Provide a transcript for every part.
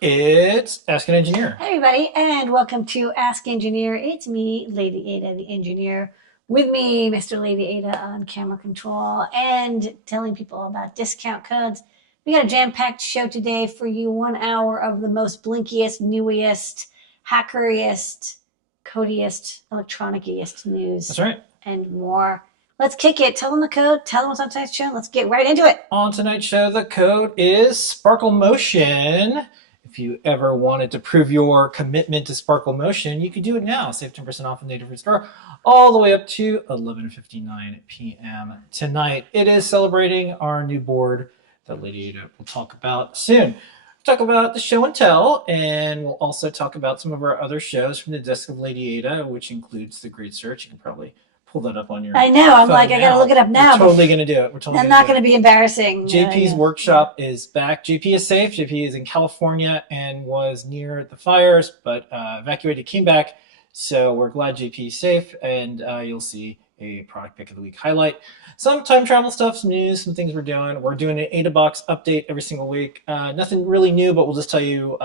It's Ask an Engineer. Hi, everybody, and welcome to Ask Engineer. It's me, Ladyada, the engineer. With me, Mr. Ladyada on camera control and telling people about discount codes. We got a jam-packed show today for you. 1 hour of the most blinkiest, newiest, hackeriest, codiest, electronic-iest news. That's right. And more. Let's kick it. Tell them the code. Tell them what's on tonight's show. Let's get right into it. On tonight's show, the code is Sparkle Motion. If you ever wanted to prove your commitment to Sparkle Motion, you can do it now. Save 10% off in the Adafruit store all the way up to 11:59 p.m. tonight. It is celebrating our new board that Ladyada will talk about soon. We'll talk about the show and tell, and we'll also talk about some of our other shows from the desk of Ladyada, which includes The Great Search. You can probably pull that up on your I know. I'm like, now. I got to look it up now. We're totally going to do it. We're totally I'm not going to be embarrassing. JP's workshop is back. JP is safe. JP is in California and was near the fires, but evacuated, came back. So we're glad JP is safe, and you'll see a product pick of the week highlight. Some time travel stuff, some news, some things we're doing. We're doing an AdaBox update every single week. Nothing really new, but we'll just tell you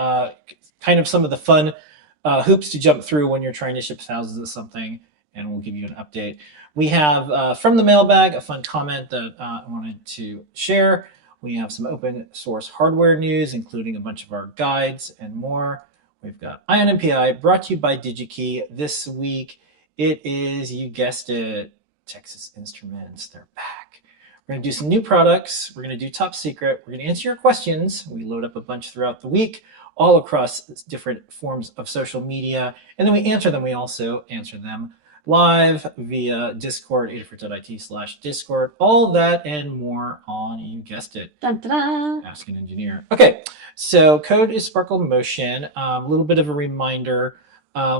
kind of some of the fun hoops to jump through when you're trying to ship thousands of something, and we'll give you an update. We have from the mailbag a fun comment that I wanted to share. We have some open source hardware news, including a bunch of our guides and more. We've got Ion MPI brought to you by DigiKey. This week it is, you guessed it, Texas Instruments. They're back. We're going to do some new products. We're going to do top secret. We're going to answer your questions. We load up a bunch throughout the week, all across different forms of social media. And then we answer them. We also answer them live via Discord, adafruit.it/Discord. All that and more on, you guessed it, Dun, dun, dun. Ask an Engineer. Okay, so code is Sparkle Motion. A little bit of a reminder.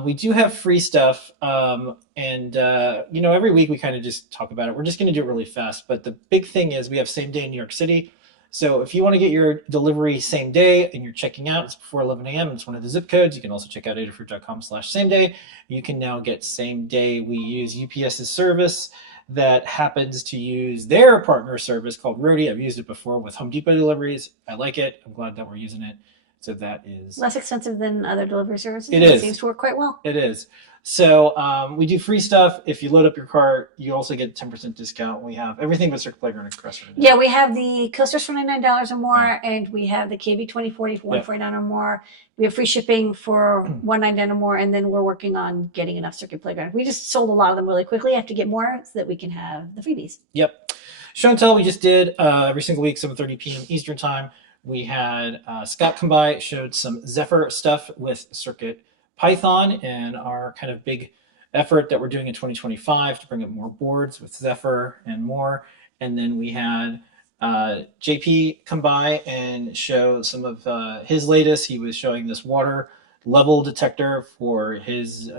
We do have free stuff, and every week we kind of just talk about it. We're just going to do it really fast, but the big thing is we have same day in New York City. So if you want to get your delivery same day and you're checking out, it's before 11 a.m. It's one of the zip codes. You can also check out adafruit.com/same day. You can now get same day. We use UPS's service that happens to use their partner service called Roadie. I've used it before with Home Depot deliveries. I like it. I'm glad that we're using it. So that is less expensive than other delivery services. It seems to work quite well. It is. So we do free stuff. If you load up your cart, you also get 10% discount. We have everything but Circuit Playground Express right now. Yeah, we have the coasters for $99 or more, and we have the KB 2040 for $149 or more. We have free shipping for $199 or more, and then we're working on getting enough Circuit Playground. We just sold a lot of them really quickly. I have to get more so that we can have the freebies. Yep. Show and tell we just did every single week, 7:30 p.m. Eastern time. We had Scott come by, showed some Zephyr stuff with Circuit Python and our kind of big effort that we're doing in 2025 to bring up more boards with Zephyr and more. And then we had JP come by and show some of his latest. He was showing this water level detector for his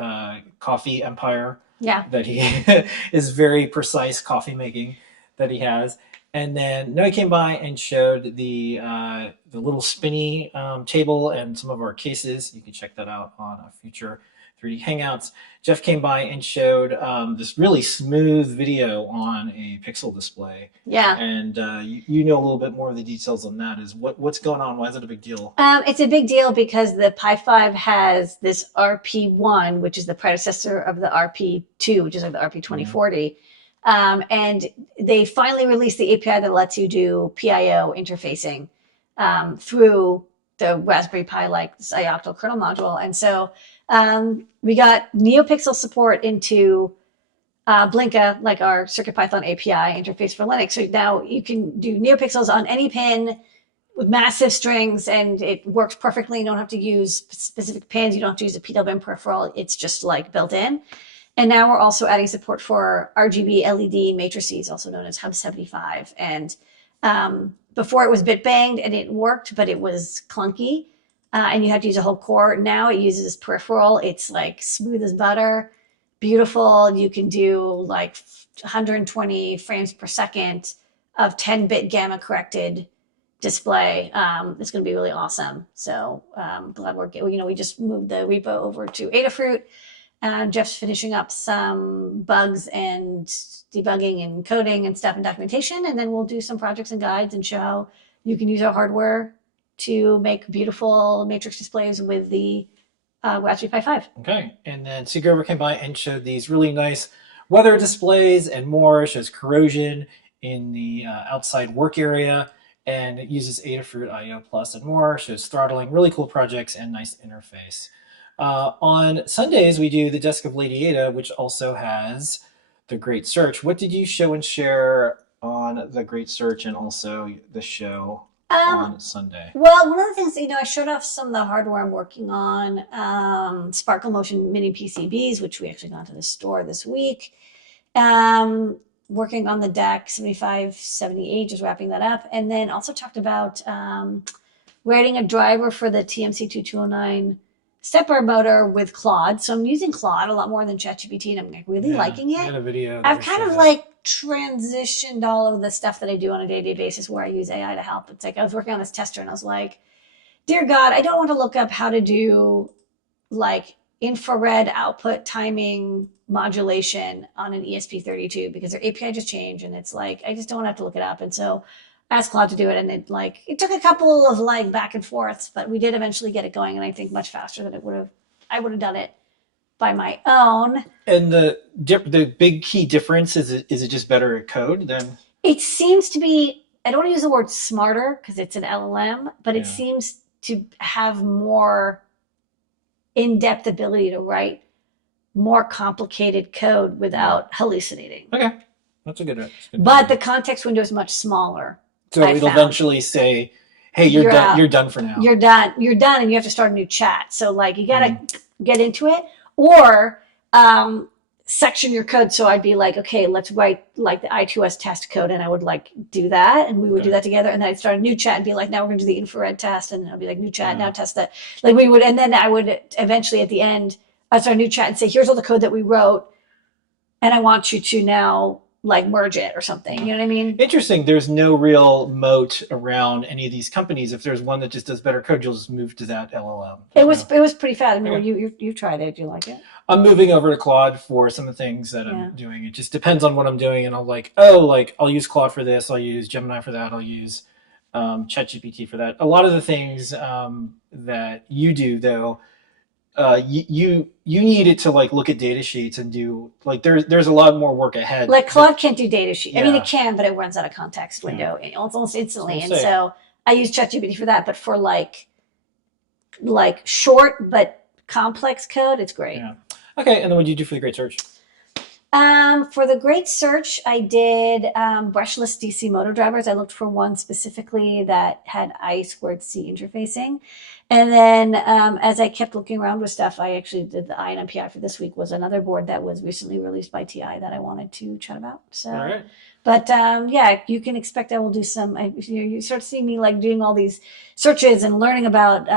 coffee empire. Yeah. That he is very precise coffee making that he has. And then Noe came by and showed the little spinny table and some of our cases. You can check that out on a future 3D Hangouts. Jeff came by and showed this really smooth video on a Pixel display. Yeah. And you know a little bit more of the details on that. Is what's going on? Why is it a big deal? It's a big deal because the Pi 5 has this RP1, which is the predecessor of the RP2, which is like the RP 2040. And they finally released the API that lets you do PIO interfacing through the Raspberry Pi, like this iOctal kernel module. And so we got NeoPixel support into Blinka, like our CircuitPython API interface for Linux. So now you can do NeoPixels on any pin with massive strings, and it works perfectly. You don't have to use specific pins. You don't have to use a PWM peripheral. It's just like built in. And now we're also adding support for RGB LED matrices, also known as Hub 75. And before it was bit banged and it worked, but it was clunky. And you had to use a whole core. Now it uses peripheral. It's like smooth as butter, beautiful. You can do like 120 frames per second of 10-bit gamma corrected display. It's going to be really awesome. So glad we just moved the repo over to Adafruit. Jeff's finishing up some bugs and debugging and coding and stuff and documentation. And then we'll do some projects and guides and show how you can use our hardware to make beautiful matrix displays with the Raspberry Pi 5. Okay, and then Seagrover came by and showed these really nice weather displays and more. It shows corrosion in the outside work area, and it uses Adafruit IO Plus and more. It shows throttling, really cool projects, and nice interface. On Sundays, we do the Desk of Ladyada, which also has the Great Search. What did you show and share on the Great Search and also the show on Sunday? Well, one of the things, I showed off some of the hardware I'm working on, Sparkle Motion mini PCBs, which we actually got to the store this week. Working on the DAC 7578, just wrapping that up. And then also talked about writing a driver for the TMC2209 stepper motor with Claude. So I'm using Claude a lot more than ChatGPT, and I'm like really liking it. I had a video. I've kind of like transitioned all of the stuff that I do on a day-to-day basis where I use AI to help. It's like I was working on this tester and I was like, dear God, I don't want to look up how to do like infrared output timing modulation on an ESP32 because their API just changed, and it's like I just don't want to have to look it up. And so I asked Claude to do it, and it took a couple of like back and forths, but we did eventually get it going, and I think much faster than I would have done it by my own. And the big key difference is it just better at code than? It seems to be, I don't want to use the word smarter because it's an LLM, but it seems to have more in-depth ability to write more complicated code without hallucinating. Okay, that's a good. But the context window is much smaller. So it'll eventually say, "Hey, you're done. You're done for now. You're done, and you have to start a new chat." So like you gotta get into it, or section your code. So I'd be like, okay, let's write like the I2S test code, and I would like do that, and we would do that together, and then I'd start a new chat and be like, now we're gonna do the infrared test, and then I'll be like, new chat, now test that. Like we would, and then I would eventually at the end, I'd start a new chat and say, here's all the code that we wrote, and I want you to now like merge it or something. You know what I mean? Interesting. There's no real moat around any of these companies. If there's one that just does better code, you'll just move to that LLM. It was pretty fast. I mean, you tried it. Do you like it? I'm moving over to Claude for some of the things that I'm doing. It just depends on what I'm doing, and I'll use Claude for this. I'll use Gemini for that. I'll use ChatGPT for that. A lot of the things that you do, though, you need it to like look at data sheets and do like there's a lot more work ahead. Like Claude can't do data sheet. I mean, it can, but it runs out of context window almost instantly. And so I use ChatGPT for that, but for like short but complex code, it's great. Yeah. Okay, and then what did you do for the Great Search? For the Great Search, I did brushless DC motor drivers. I looked for one specifically that had I2C interfacing. And then as I kept looking around with stuff, I actually did the INMPI for this week was another board that was recently released by TI that I wanted to chat about. So, all right. But you can expect I will do some, you start seeing me like doing all these searches and learning about,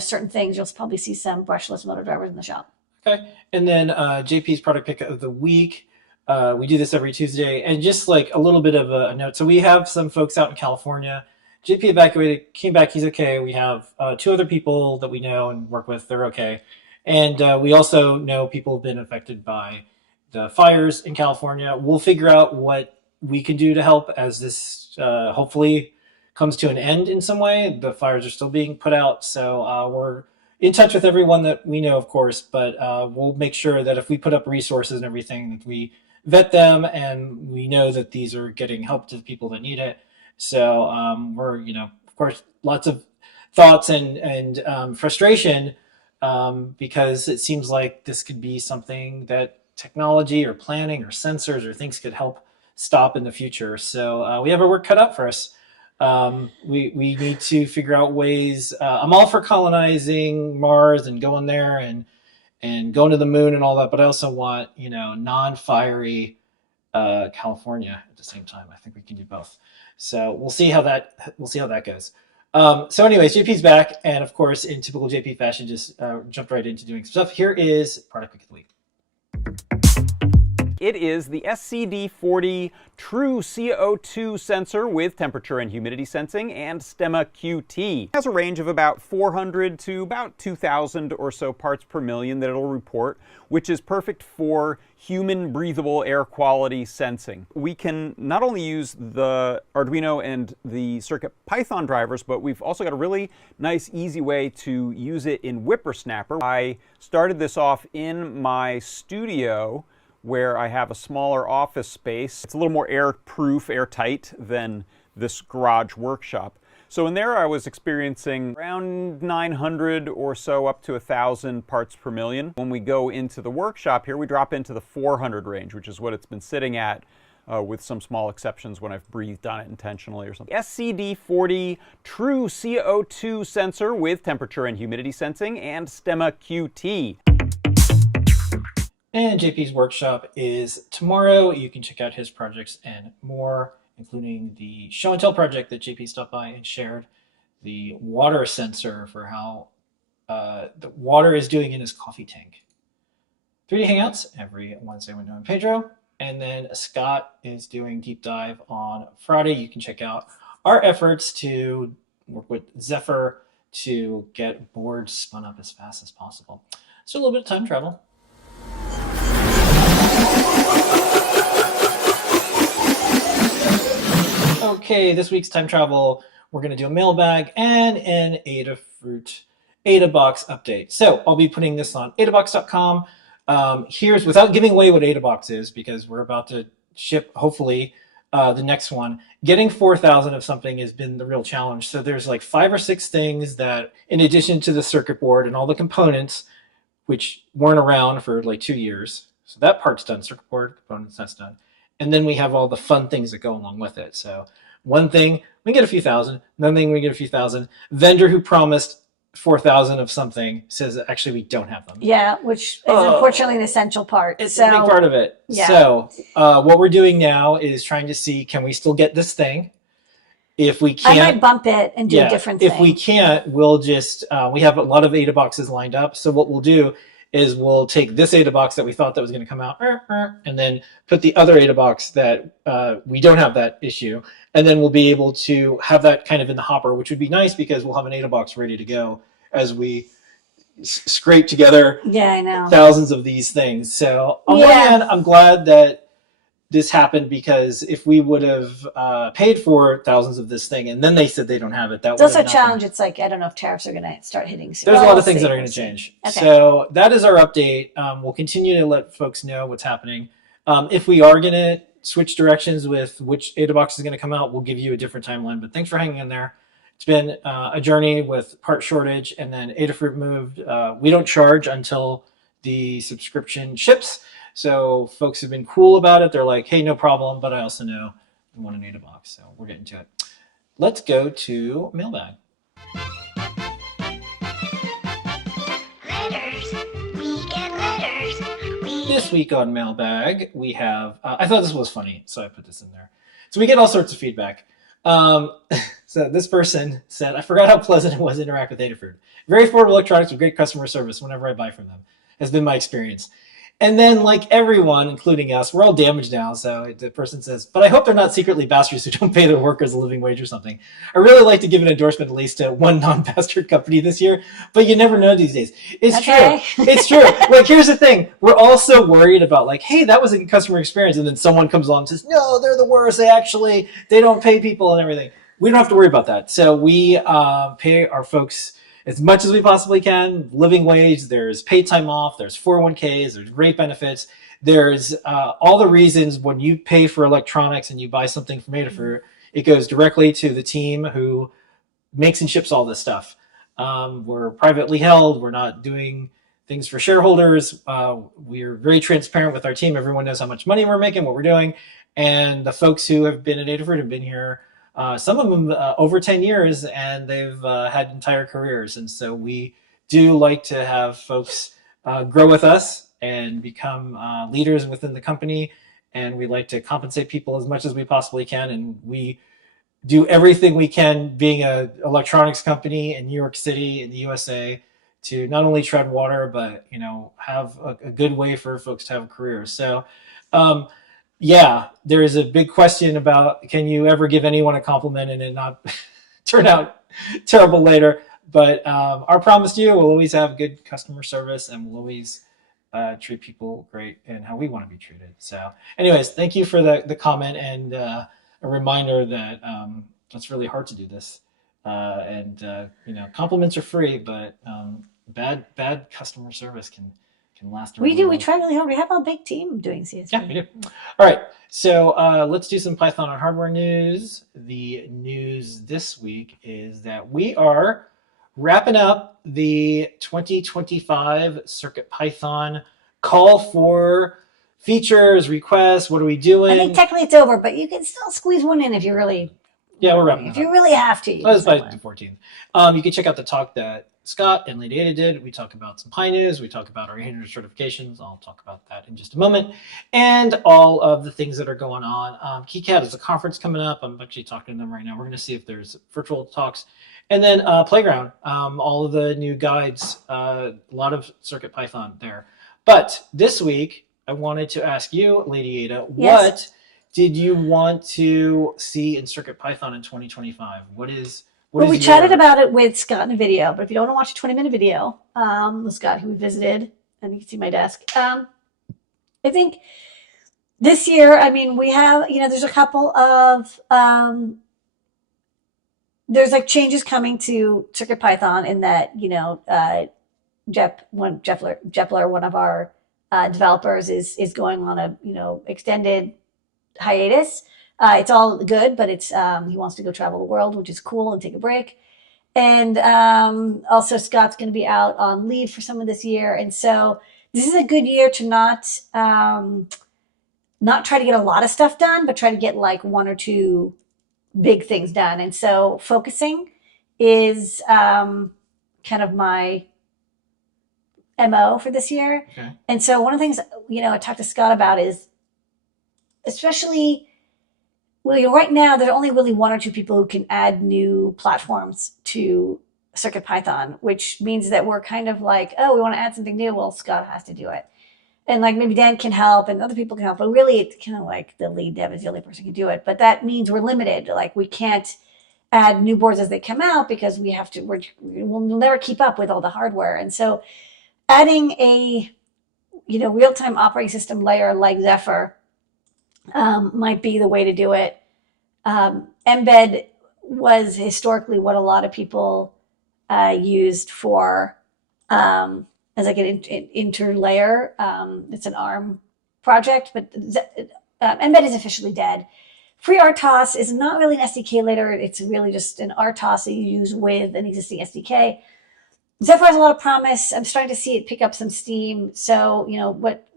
certain things. You'll probably see some brushless motor drivers in the shop. Okay, and then JP's product pick of the week. We do this every Tuesday, and just like a little bit of a note. So we have some folks out in California. JP evacuated, came back. He's okay. We have 2 other people that we know and work with. They're okay, and we also know people have been affected by the fires in California. We'll figure out what we can do to help as this hopefully comes to an end in some way. The fires are still being put out, so we're in touch with everyone that we know, of course, but we'll make sure that if we put up resources and everything, that we vet them and we know that these are getting help to the people that need it. So we're, of course, lots of thoughts and frustration because it seems like this could be something that technology or planning or sensors or things could help stop in the future. So we have our work cut out for us. We need to figure out ways. I'm all for colonizing Mars and going there and going to the moon and all that, but I also want, non-fiery California at the same time. I think we can do both. So we'll see how that goes. So anyways, JP's back, and of course, in typical JP fashion, just jumped right into doing some stuff. Here is product pick of the week. It is the SCD40 True CO2 sensor with temperature and humidity sensing and Stemma QT. It has a range of about 400 to about 2,000 or so parts per million that it'll report, which is perfect for human breathable air quality sensing. We can not only use the Arduino and the CircuitPython drivers, but we've also got a really nice, easy way to use it in Whippersnapper. I started this off in my studio, where I have a smaller office space. It's a little more airproof, airtight than this garage workshop. So in there I was experiencing around 900 or so up to 1,000 parts per million. When we go into the workshop here, we drop into the 400 range, which is what it's been sitting at, with some small exceptions when I've breathed on it intentionally or something. SCD40 True CO2 sensor with temperature and humidity sensing and Stemma QT. And JP's workshop is tomorrow. You can check out his projects and more, including the show and tell project that JP stopped by and shared, the water sensor for how the water is doing in his coffee tank. 3D Hangouts every Wednesday when doing Pedro. And then Scott is doing Deep Dive on Friday. You can check out our efforts to work with Zephyr to get boards spun up as fast as possible. So a little bit of time travel. Okay, this week's time travel, we're going to do a mailbag and an Adafruit AdaBox update. So I'll be putting this on adabox.com. Here's, without giving away what AdaBox is, because we're about to ship, hopefully, the next one. Getting 4,000 of something has been the real challenge. So there's like 5 or 6 things that, in addition to the circuit board and all the components, which weren't around for like 2 years. So that part's done, circuit board, components, that's done. And then we have all the fun things that go along with it. So one thing, we get a few thousand. Another thing, we get a few thousand. Vendor who promised 4,000 of something says that actually we don't have them. Yeah, which is unfortunately an essential part. It's a big part of it. Yeah. So what we're doing now is trying to see, can we still get this thing? If we can't, I might bump it and do a different thing. If we can't, we'll just, we have a lot of Ada boxes lined up. So what we'll do is we'll take this Ada box that we thought that was going to come out and then put the other Ada box that we don't have that issue. And then we'll be able to have that kind of in the hopper, which would be nice because we'll have an Ada box ready to go as we scrape together thousands of these things. So on one hand, I'm glad that this happened, because if we would have paid for thousands of this thing and then they said they don't have it, that would have also a challenge. It's like, I don't know if tariffs are going to start hitting soon. There's a lot of things that are going to change. Okay. So that is our update. We'll continue to let folks know what's happening. If we are going to switch directions with which Ada box is going to come out, we'll give you a different timeline. But thanks for hanging in there. It's been a journey with part shortage, and then Adafruit moved. We don't charge until the subscription ships. So folks have been cool about it. They're like, hey, no problem, but I also know you want an Ada box. So we're getting to it. Let's go to mailbag. Letters. We get letters. This week on mailbag, we have, I thought this was funny, so I put this in there. So we get all sorts of feedback. So this person said, I forgot how pleasant it was to interact with Adafruit. Very affordable electronics with great customer service whenever I buy from them, has been my experience. And then, like everyone, including us, we're all damaged now. So the person says, but I hope they're not secretly bastards who don't pay their workers a living wage or something. I really like to give an endorsement at least to one non-bastard company this year, but you never know these days. It's true. It's true. Like, here's the thing. We're all so worried about, like, hey, that was a good customer experience. And then someone comes along and says, no, they're the worst. They don't pay people and everything. We don't have to worry about that. So we pay our folks as much as we possibly can. Living wage, there's paid time off, there's 401ks, there's great benefits. There's all the reasons when you pay for electronics and you buy something from Adafruit, it goes directly to the team who makes and ships all this stuff. We're privately held. We're not doing things for shareholders. We're very transparent with our team. Everyone knows how much money we're making, what we're doing. And the folks who have been at Adafruit have been here, some of them over 10 years, and they've had entire careers. And so we do like to have folks grow with us and become leaders within the company. And we like to compensate people as much as we possibly can. And we do everything we can, being an electronics company in New York City, in the USA, to not only tread water, but have a good way for folks to have a career. So, yeah, there is a big question about, can you ever give anyone a compliment and it not turn out terrible later? But our promise to you, we'll always have good customer service, and we'll always treat people great and how we want to be treated. So, anyways, thank you for the comment, and a reminder that it's really hard to do this. Compliments are free, but bad customer service can last. We do. We try really hard. We have a big team doing CSV. Yeah, we do. All right, so let's do some Python on hardware news. The news this week is that we are wrapping up the 2025 CircuitPython call for features, requests. What are we doing? I think technically it's over, but you can still squeeze one in if you really. Yeah, we're wrapping. If you really have to. That was by the 14th. You can check out the talk that Scott and Ladyada did. We talk about some Pi news. We talk about our 800 certifications. I'll talk about that in just a moment. And all of the things that are going on. KiCad is a conference coming up. I'm actually talking to them right now. We're going to see if there's virtual talks. And then Playground, all of the new guides, a lot of CircuitPython there. But this week, I wanted to ask you, Ladyada, Yes. What did you want to see in CircuitPython in 2025? We chatted about it with Scott in a video, but if you don't want to watch a 20-minute video with Scott, who we visited, and you can see my desk, I think this year, we have, there's a couple of, there's like changes coming to CircuitPython in that, Jepler, one of our developers, is going on a, extended hiatus. It's all good, but it's he wants to go travel the world, which is cool, and take a break. And also Scott's going to be out on leave for some of this year, and so this is a good year to not try to get a lot of stuff done, but try to get like one or two big things done. And so focusing is kind of my MO for this year. Okay. And so one of the things I talked to Scott about is, especially. Well, right now, there's only really one or two people who can add new platforms to CircuitPython, which means that we're kind of like, oh, we want to add something new. Well, Scott has to do it. And like maybe Dan can help and other people can help. But really, it's kind of like the lead dev is the only person who can do it. But that means we're limited. Like we can't add new boards as they come out because we have to, we'll never keep up with all the hardware. And so adding a, real-time operating system layer like Zephyr might be the way to do it. Embed was historically what a lot of people used for as like an interlayer. It's an ARM project, but Embed is officially dead. FreeRTOS is not really an SDK layer. It's really just an RTOS that you use with an existing SDK. Zephyr has a lot of promise. I'm starting to see it pick up some steam. So,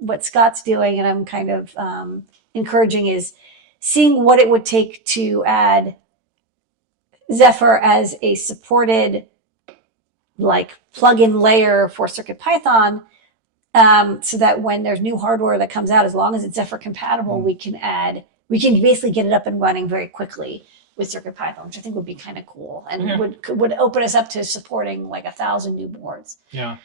what Scott's doing, and I'm kind of encouraging, is seeing what it would take to add Zephyr as a supported like plug-in layer for CircuitPython, so that when there's new hardware that comes out, as long as it's Zephyr compatible, we can basically get it up and running very quickly with CircuitPython, which I think would be kind of cool and would open us up to supporting like 1,000 new boards. Yeah,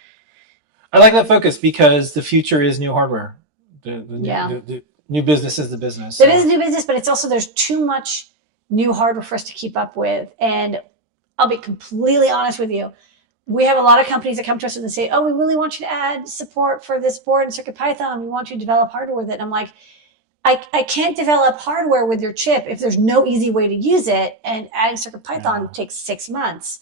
I like that focus because the future is new hardware. The new business is the business. It is new business, but it's also, there's too much new hardware for us to keep up with. And I'll be completely honest with you. We have a lot of companies that come to us and say, oh, we really want you to add support for this board in CircuitPython. We want you to develop hardware with it. And I'm like, I can't develop hardware with your chip if there's no easy way to use it. And adding CircuitPython takes 6 months.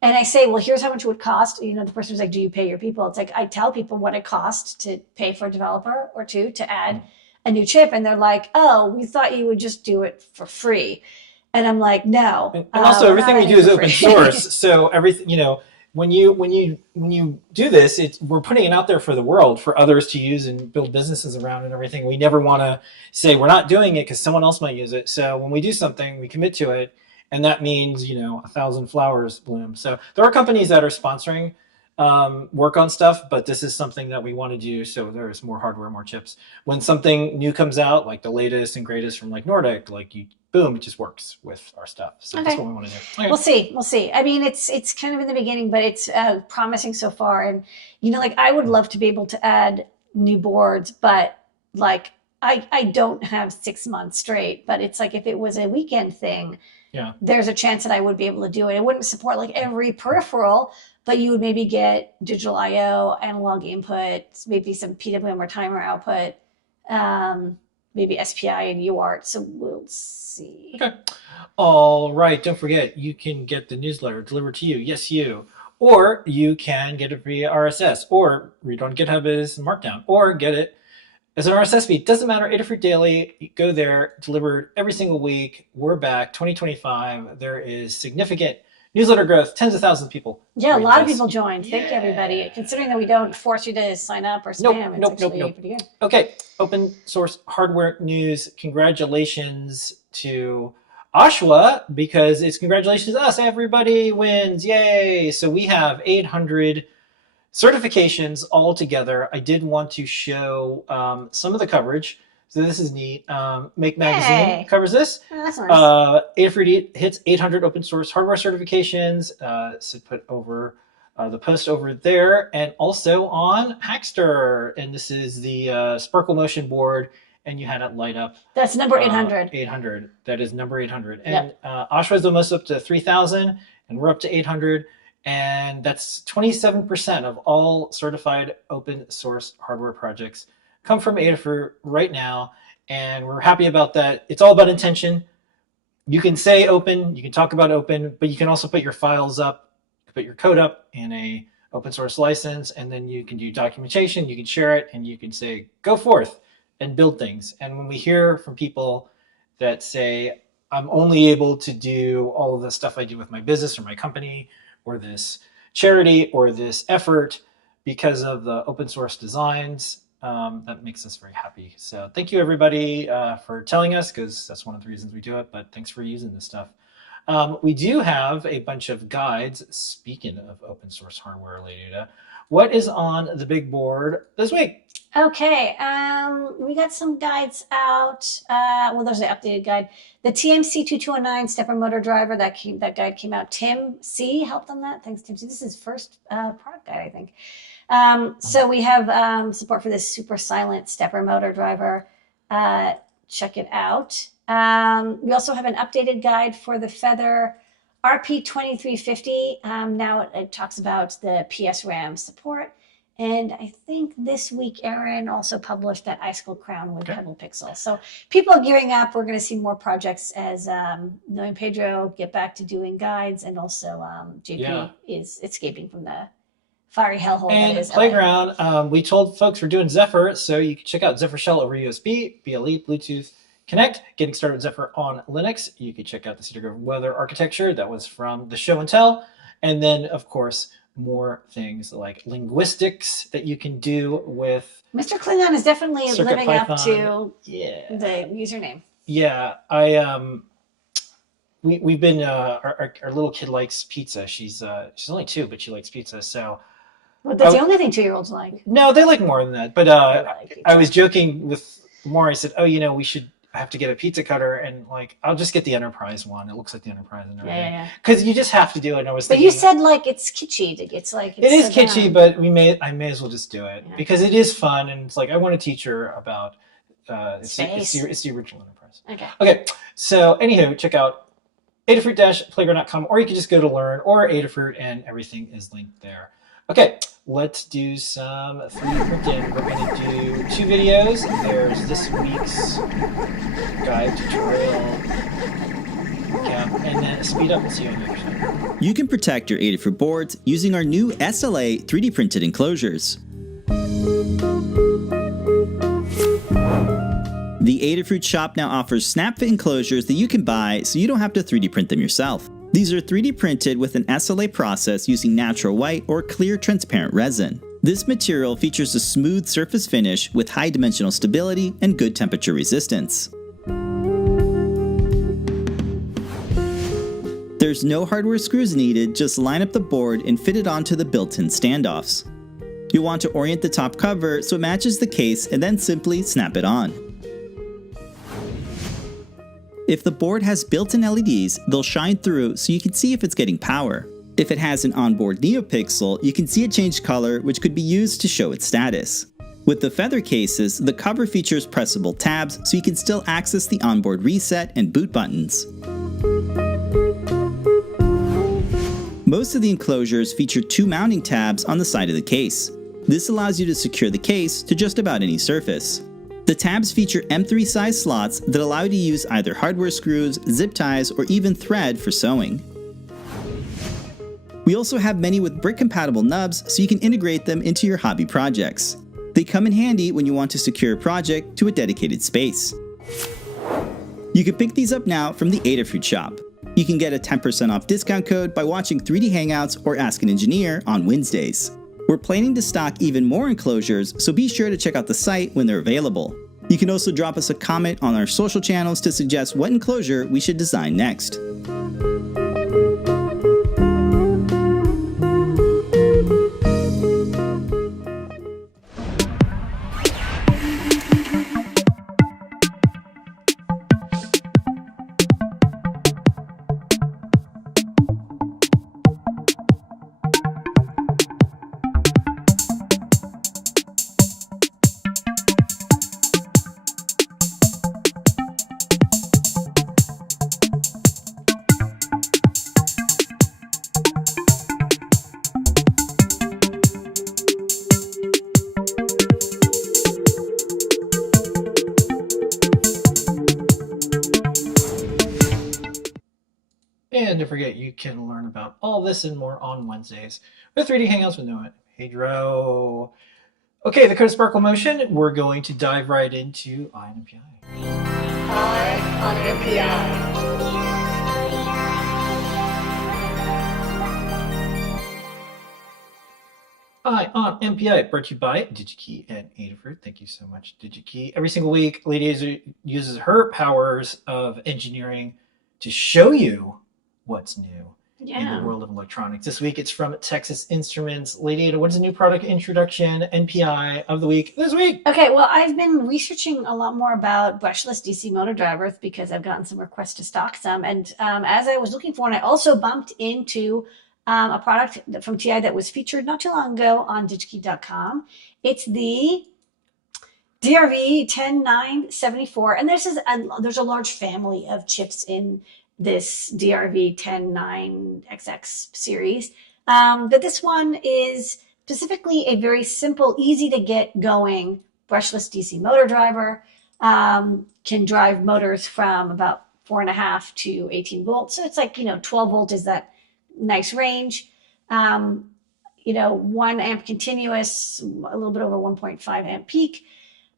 And I say, well, here's how much it would cost. The person was like, do you pay your people? It's like, I tell people what it costs to pay for a developer or two to add a new chip, and they're like, "Oh, we thought you would just do it for free," and I'm like, "No." And also, everything we do is open source, so everything when you do this, we're putting it out there for the world, for others to use and build businesses around and everything. We never want to say we're not doing it because someone else might use it. So when we do something, we commit to it, and that means 1,000 flowers bloom. So there are companies that are sponsoring work on stuff, but this is something that we want to do, so there's more hardware, more chips. When something new comes out, like the latest and greatest from like Nordic, like you boom, it just works with our stuff. So that's Okay. what we want to do. Okay. We'll see. I mean, it's kind of in the beginning, but it's promising so far. And like I would love to be able to add new boards, but like I don't have 6 months straight. But it's like if it was a weekend thing, Yeah. there's a chance that I would be able to do it. It wouldn't support like every peripheral, but you would maybe get digital I/O, analog input, maybe some PWM or timer output, maybe SPI and UART. So we'll see. Okay. All right. Don't forget, you can get the newsletter delivered to you. Yes, you. Or you can get it via RSS, or read on GitHub as Markdown, or get it as an RSS feed. Doesn't matter. Adafruit Daily. You go there, delivered every single week. We're back. 2025. There is significant newsletter growth. Tens of thousands of people. Yeah, a read lot of this. people joined. Thank you, everybody. Yeah. Considering that we don't force you to sign up or spam, it's actually pretty good. Okay, open source hardware news. Congratulations to Oshwa, because it's congratulations to us. Everybody wins. Yay. So we have 800 certifications all together. I did want to show some of the coverage. So this is neat. Make Magazine Yay. covers this. Oh, that's nice. Adafruit hits 800 open source hardware certifications. So put over the post over there, and also on Hackster. And this is the Sparkle Motion board, and you had it light up. That's number 800. 800. That is number 800. And Oshwa is almost up to 3,000, and we're up to 800. And that's 27% of all certified open source hardware projects come from Adafruit right now. And we're happy about that. It's all about intention. You can say open, you can talk about open, but you can also put your files up, put your code up in a open source license, and then you can do documentation, you can share it, and you can say, go forth and build things. And when we hear from people that say, I'm only able to do all of the stuff I do with my business or my company or this charity or this effort because of the open source designs, that makes us very happy. So thank you, everybody, for telling us, because that's one of the reasons we do it, but thanks for using this stuff. We do have a bunch of guides. Speaking of open source hardware, Ladyada, what is on the big board this week? Okay, we got some guides out. Well, there's an updated guide. The TMC 2209 stepper motor driver, that guide came out. Tim C helped on that. Thanks, Tim C. This is his first product guide, I think. So we have support for this super silent stepper motor driver. Check it out. We also have an updated guide for the Feather RP2350. Now it talks about the PSRAM support. And I think this week, Aaron also published that Icicle Crown with Pebble Pixel. So people are gearing up. We're going to see more projects as knowing Pedro get back to doing guides, and also JP is escaping from the fiery hellhole and that is Playground. We told folks we're doing Zephyr, so you can check out Zephyr Shell over USB, BLE, Bluetooth, Connect. Getting started with Zephyr on Linux. You can check out the Cedar Grove weather architecture that was from the show and tell, and then of course more things like linguistics that you can do with Mr. Klingon is definitely Circuit living Python. up to the username. Yeah, we've been our little kid likes pizza. She's only 2, but she likes pizza. So Well, that's the only thing 2-year-olds like. no, they like more than that. But like I was joking with Maury. I said, "Oh, we should have to get a pizza cutter, and I'll just get the Enterprise one. It looks like the Enterprise and everything." Yeah. Because you just have to do it. And I was But thinking, you said it's kitschy. It is kitschy, but I may as well just do it because it is fun, and it's I want to teach her about it's the original Enterprise. Okay. So anyhow, check out Adafruit-playground.com, or you can just go to Learn or Adafruit, and everything is linked there. Okay, let's do some 3D printing. We're going to do 2 videos. There's this week's guide tutorial recap, and then a speed up. We'll see you on the other side. You can protect your Adafruit boards using our new SLA 3D printed enclosures. The Adafruit shop now offers snap-fit enclosures that you can buy so you don't have to 3D print them yourself. These are 3D printed with an SLA process using natural white or clear transparent resin. This material features a smooth surface finish with high dimensional stability and good temperature resistance. There's no hardware screws needed, just line up the board and fit it onto the built-in standoffs. You'll want to orient the top cover so it matches the case and then simply snap it on. If the board has built-in LEDs, they'll shine through so you can see if it's getting power. If it has an onboard NeoPixel, you can see it change color, which could be used to show its status. With the feather cases, the cover features pressable tabs so you can still access the onboard reset and boot buttons. Most of the enclosures feature 2 mounting tabs on the side of the case. This allows you to secure the case to just about any surface. The tabs feature M3 size slots that allow you to use either hardware screws, zip ties, or even thread for sewing. We also have many with brick compatible nubs so you can integrate them into your hobby projects. They come in handy when you want to secure a project to a dedicated space. You can pick these up now from the Adafruit shop. You can get a 10% off discount code by watching 3D Hangouts or Ask an Engineer on Wednesdays. We're planning to stock even more enclosures, so be sure to check out the site when they're available. You can also drop us a comment on our social channels to suggest what enclosure we should design next. And don't forget, you can learn about all this and more on Wednesdays with 3D Hangouts with Noah. Pedro. Okay, the Code Sparkle Motion, we're going to dive right into Eye on MPI. Eye on MPI. Eye on MPI, brought to you by DigiKey and Adafruit. Thank you so much, DigiKey. Every single week, Ladyada uses her powers of engineering to show you what's new in the world of electronics. This week, it's from Texas Instruments. Ladyada, what is the new product introduction, NPI of the week this week? Okay, well, I've been researching a lot more about brushless DC motor drivers because I've gotten some requests to stock some. And as I was looking for one, I also bumped into a product from TI that was featured not too long ago on digikey.com. It's the DRV 10974, and there's a large family of chips in this DRV 109XX series. But this one is specifically a very simple, easy to get going brushless DC motor driver. Can drive motors from about 4.5 to 18 volts. So it's like, 12 volt is that nice range. 1 amp continuous, a little bit over 1.5 amp peak.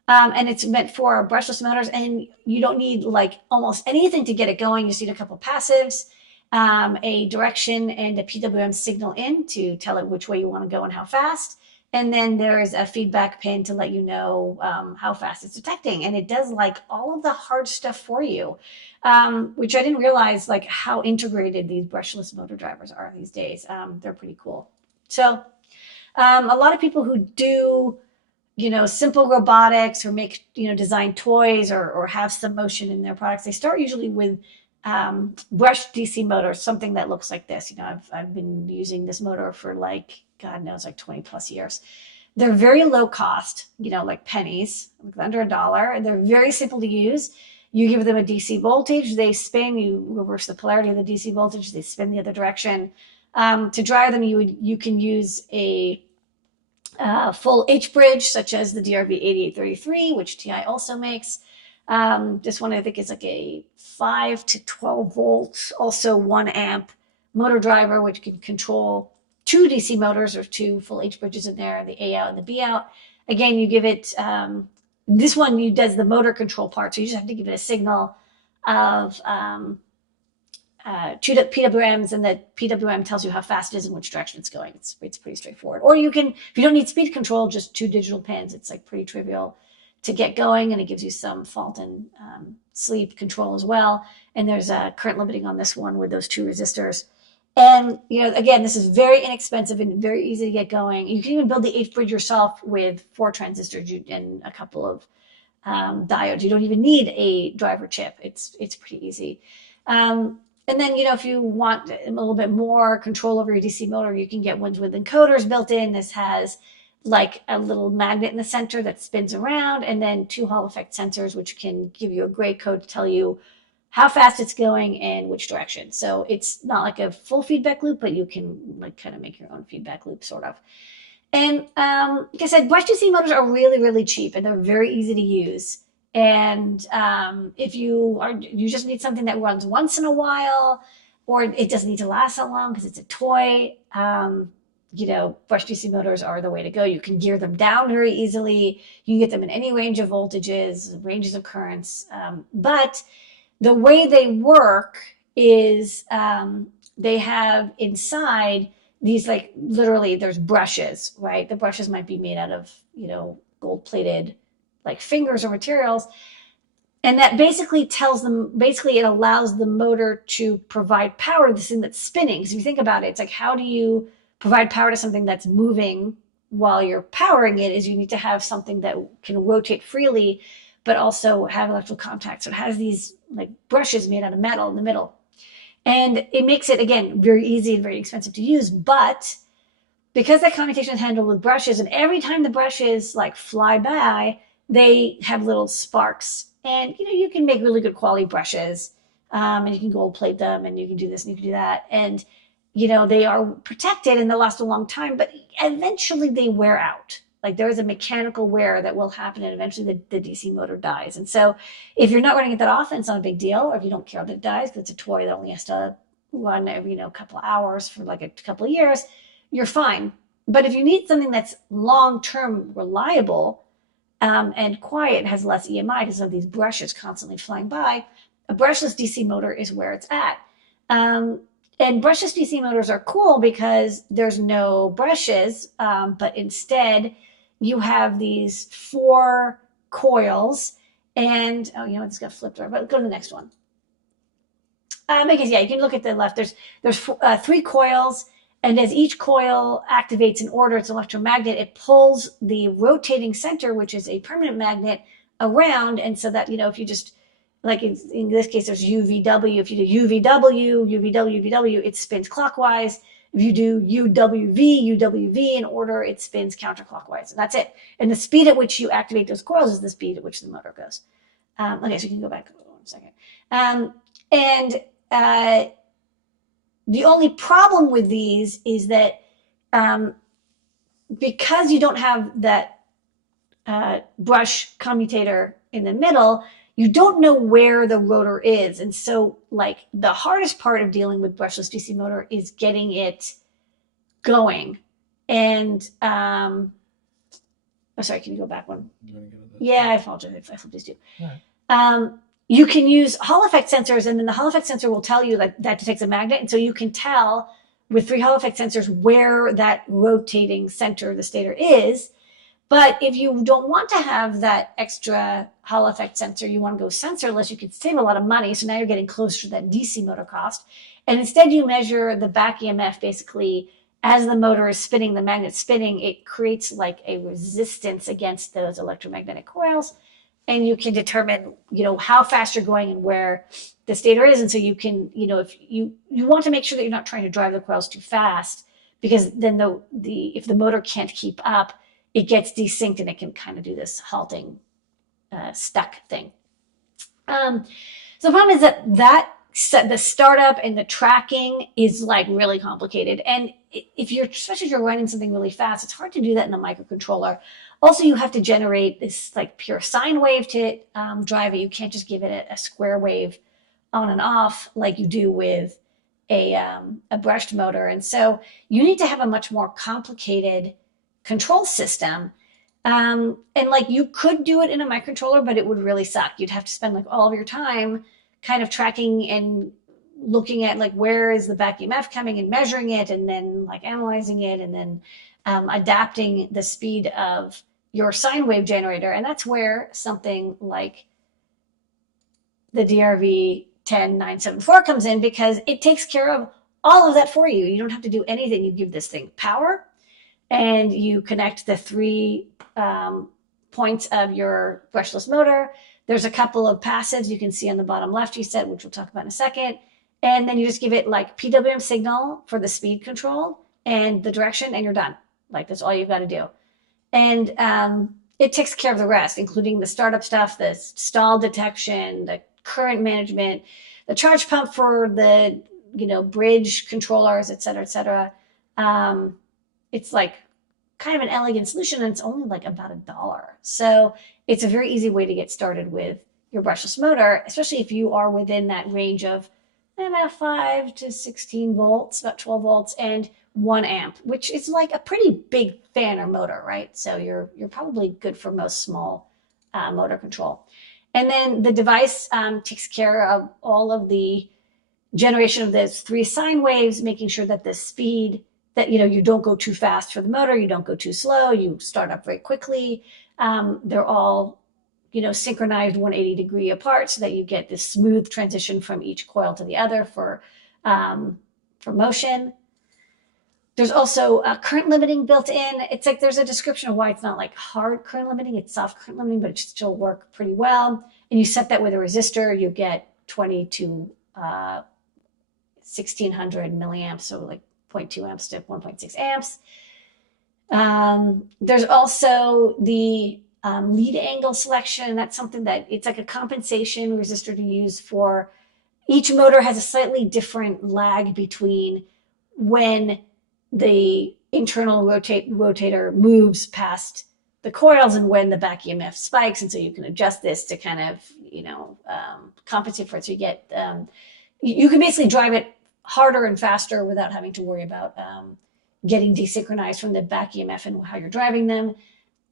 And it's meant for brushless motors, and you don't need like almost anything to get it going. You just need a couple passives, a direction, and a PWM signal in to tell it which way you want to go and how fast. And then there's a feedback pin to let you know how fast it's detecting. And it does like all of the hard stuff for you, which I didn't realize like how integrated these brushless motor drivers are these days. They're pretty cool. So a lot of people who do simple robotics or make, design toys or have some motion in their products, they start usually with brushed DC motors, something that looks like this. I've been using this motor for like, God knows, like 20 plus years. They're very low cost, like pennies, like under $1. And they're very simple to use. You give them a DC voltage, they spin, you reverse the polarity of the DC voltage, they spin the other direction. To drive them, you can use a full H bridge, such as the DRV 8833, which TI also makes. This one I think is like a 5 to 12 volts, also 1 amp motor driver, which can control 2 DC motors or 2 full H bridges in there, the A out and the B out. Again, you give it, this one does the motor control part, so you just have to give it a signal of 2 PWMs, and the PWM tells you how fast it is and which direction it's going. It's pretty straightforward. Or you can, if you don't need speed control, just 2 digital pins. It's like pretty trivial to get going, and it gives you some fault and sleep control as well. And there's a current limiting on this one with those 2 resistors. And, again, this is very inexpensive and very easy to get going. You can even build the H bridge yourself with 4 transistors and a couple of diodes. You don't even need a driver chip. It's pretty easy. And then, if you want a little bit more control over your DC motor, you can get ones with encoders built in. This has like a little magnet in the center that spins around, and then 2 Hall effect sensors, which can give you a gray code to tell you how fast it's going and which direction. So it's not like a full feedback loop, but you can like kind of make your own feedback loop, sort of. And like I said, brush DC motors are really, really cheap, and they're very easy to use. And if you just need something that runs once in a while, or it doesn't need to last that long because it's a toy, brush DC motors are the way to go. You can gear them down very easily. You can get them in any range of voltages, ranges of currents. But the way they work is they have inside these, like, literally there's brushes, right? The brushes might be made out of, gold plated like fingers or materials. And that basically it allows the motor to provide power to this thing that's spinning. So if you think about it, it's like, how do you provide power to something that's moving while you're powering it? Is you need to have something that can rotate freely, but also have electrical contact. So it has these like brushes made out of metal in the middle. And it makes it, again, very easy and very expensive to use. But because that commutation is handled with brushes, and every time the brushes like fly by, they have little sparks. And, you can make really good quality brushes, and you can gold plate them, and you can do this and you can do that. And, they are protected and they'll last a long time, but eventually they wear out. Like, there is a mechanical wear that will happen, and eventually the DC motor dies. And so if you're not running it that often, it's not a big deal. Or if you don't care that it dies because it's a toy that only has to run every, couple of hours for like a couple of years, you're fine. But if you need something that's long-term reliable, and quiet, has less EMI because of these brushes constantly flying by, a brushless DC motor is where it's at. And brushless DC motors are cool because there's no brushes, but instead you have these 4 coils, and it's got flipped over, but go to the next one. Because you can look at the left. There's 3 coils. And as each coil activates in order its electromagnet, it pulls the rotating center, which is a permanent magnet, around. And so that, if you just, like in this case, there's UVW. If you do UVW, UVW, UVW, it spins clockwise. If you do UWV, UWV in order, it spins counterclockwise. And that's it. And the speed at which you activate those coils is the speed at which the motor goes. Okay, so you can go back 1 second. The only problem with these is that because you don't have that brush commutator in the middle, you don't know where the rotor is. And so, like, the hardest part of dealing with brushless DC motor is getting it going. And, sorry, can you go back one? Yeah, I apologize. I flipped these 2. Right. You can use Hall effect sensors, and then the Hall effect sensor will tell you that detects a magnet. And so you can tell with 3 Hall effect sensors where that rotating center of the stator is. But if you don't want to have that extra Hall effect sensor, you want to go sensorless, you could save a lot of money. So now you're getting closer to that DC motor cost. And instead you measure the back EMF basically as the motor is spinning, the magnet spinning, it creates like a resistance against those electromagnetic coils. And you can determine, how fast you're going and where the stator is. And so you can, if you want to make sure that you're not trying to drive the coils too fast, because then if the motor can't keep up, it gets desynced and it can kind of do this halting, stuck thing. So the problem is that the startup and the tracking is like really complicated. And especially if you're running something really fast, it's hard to do that in a microcontroller. Also, you have to generate this like pure sine wave to drive it. You can't just give it a square wave on and off like you do with a brushed motor. And so you need to have a much more complicated control system. And like you could do it in a microcontroller, but it would really suck. You'd have to spend like all of your time kind of tracking and looking at like where is the back EMF coming and measuring it, and then like analyzing it, and then adapting the speed of your sine wave generator. And that's where something like the DRV 10974 comes in, because it takes care of all of that for you. You don't have to do anything. You give this thing power, and you connect the 3 points of your brushless motor. There's a couple of passives you can see on the bottom left, you said, which we'll talk about in a second. And then you just give it like PWM signal for the speed control and the direction, and you're done. Like that's all you've got to do. And it takes care of the rest, including the startup stuff, the stall detection, the current management, the charge pump for the, bridge controllers, et cetera, et cetera. It's like kind of an elegant solution, and it's only like about $1. So it's a very easy way to get started with your brushless motor, especially if you are within that range of about 5 to 16 volts, about 12 volts, and 1 amp, which is like a pretty big fan or motor, right? So you're probably good for most small motor control. And then the device takes care of all of the generation of those 3 sine waves, making sure that the speed that, you don't go too fast for the motor, you don't go too slow, you start up very quickly. They're all, synchronized 180-degree apart so that you get this smooth transition from each coil to the other for motion. There's also current limiting built in. It's like there's a description of why it's not like hard current limiting, it's soft current limiting, but it should still work pretty well. And you set that with a resistor, you get 20 to 1600 milliamps, so like 0.2 amps to 1.6 amps. There's also the lead angle selection. That's something that it's like a compensation resistor to use for each motor. Has a slightly different lag between when the internal rotator moves past the coils and when the back EMF spikes. And so you can adjust this to kind of, compensate for it. So you get, you can basically drive it harder and faster without having to worry about getting desynchronized from the back EMF and how you're driving them.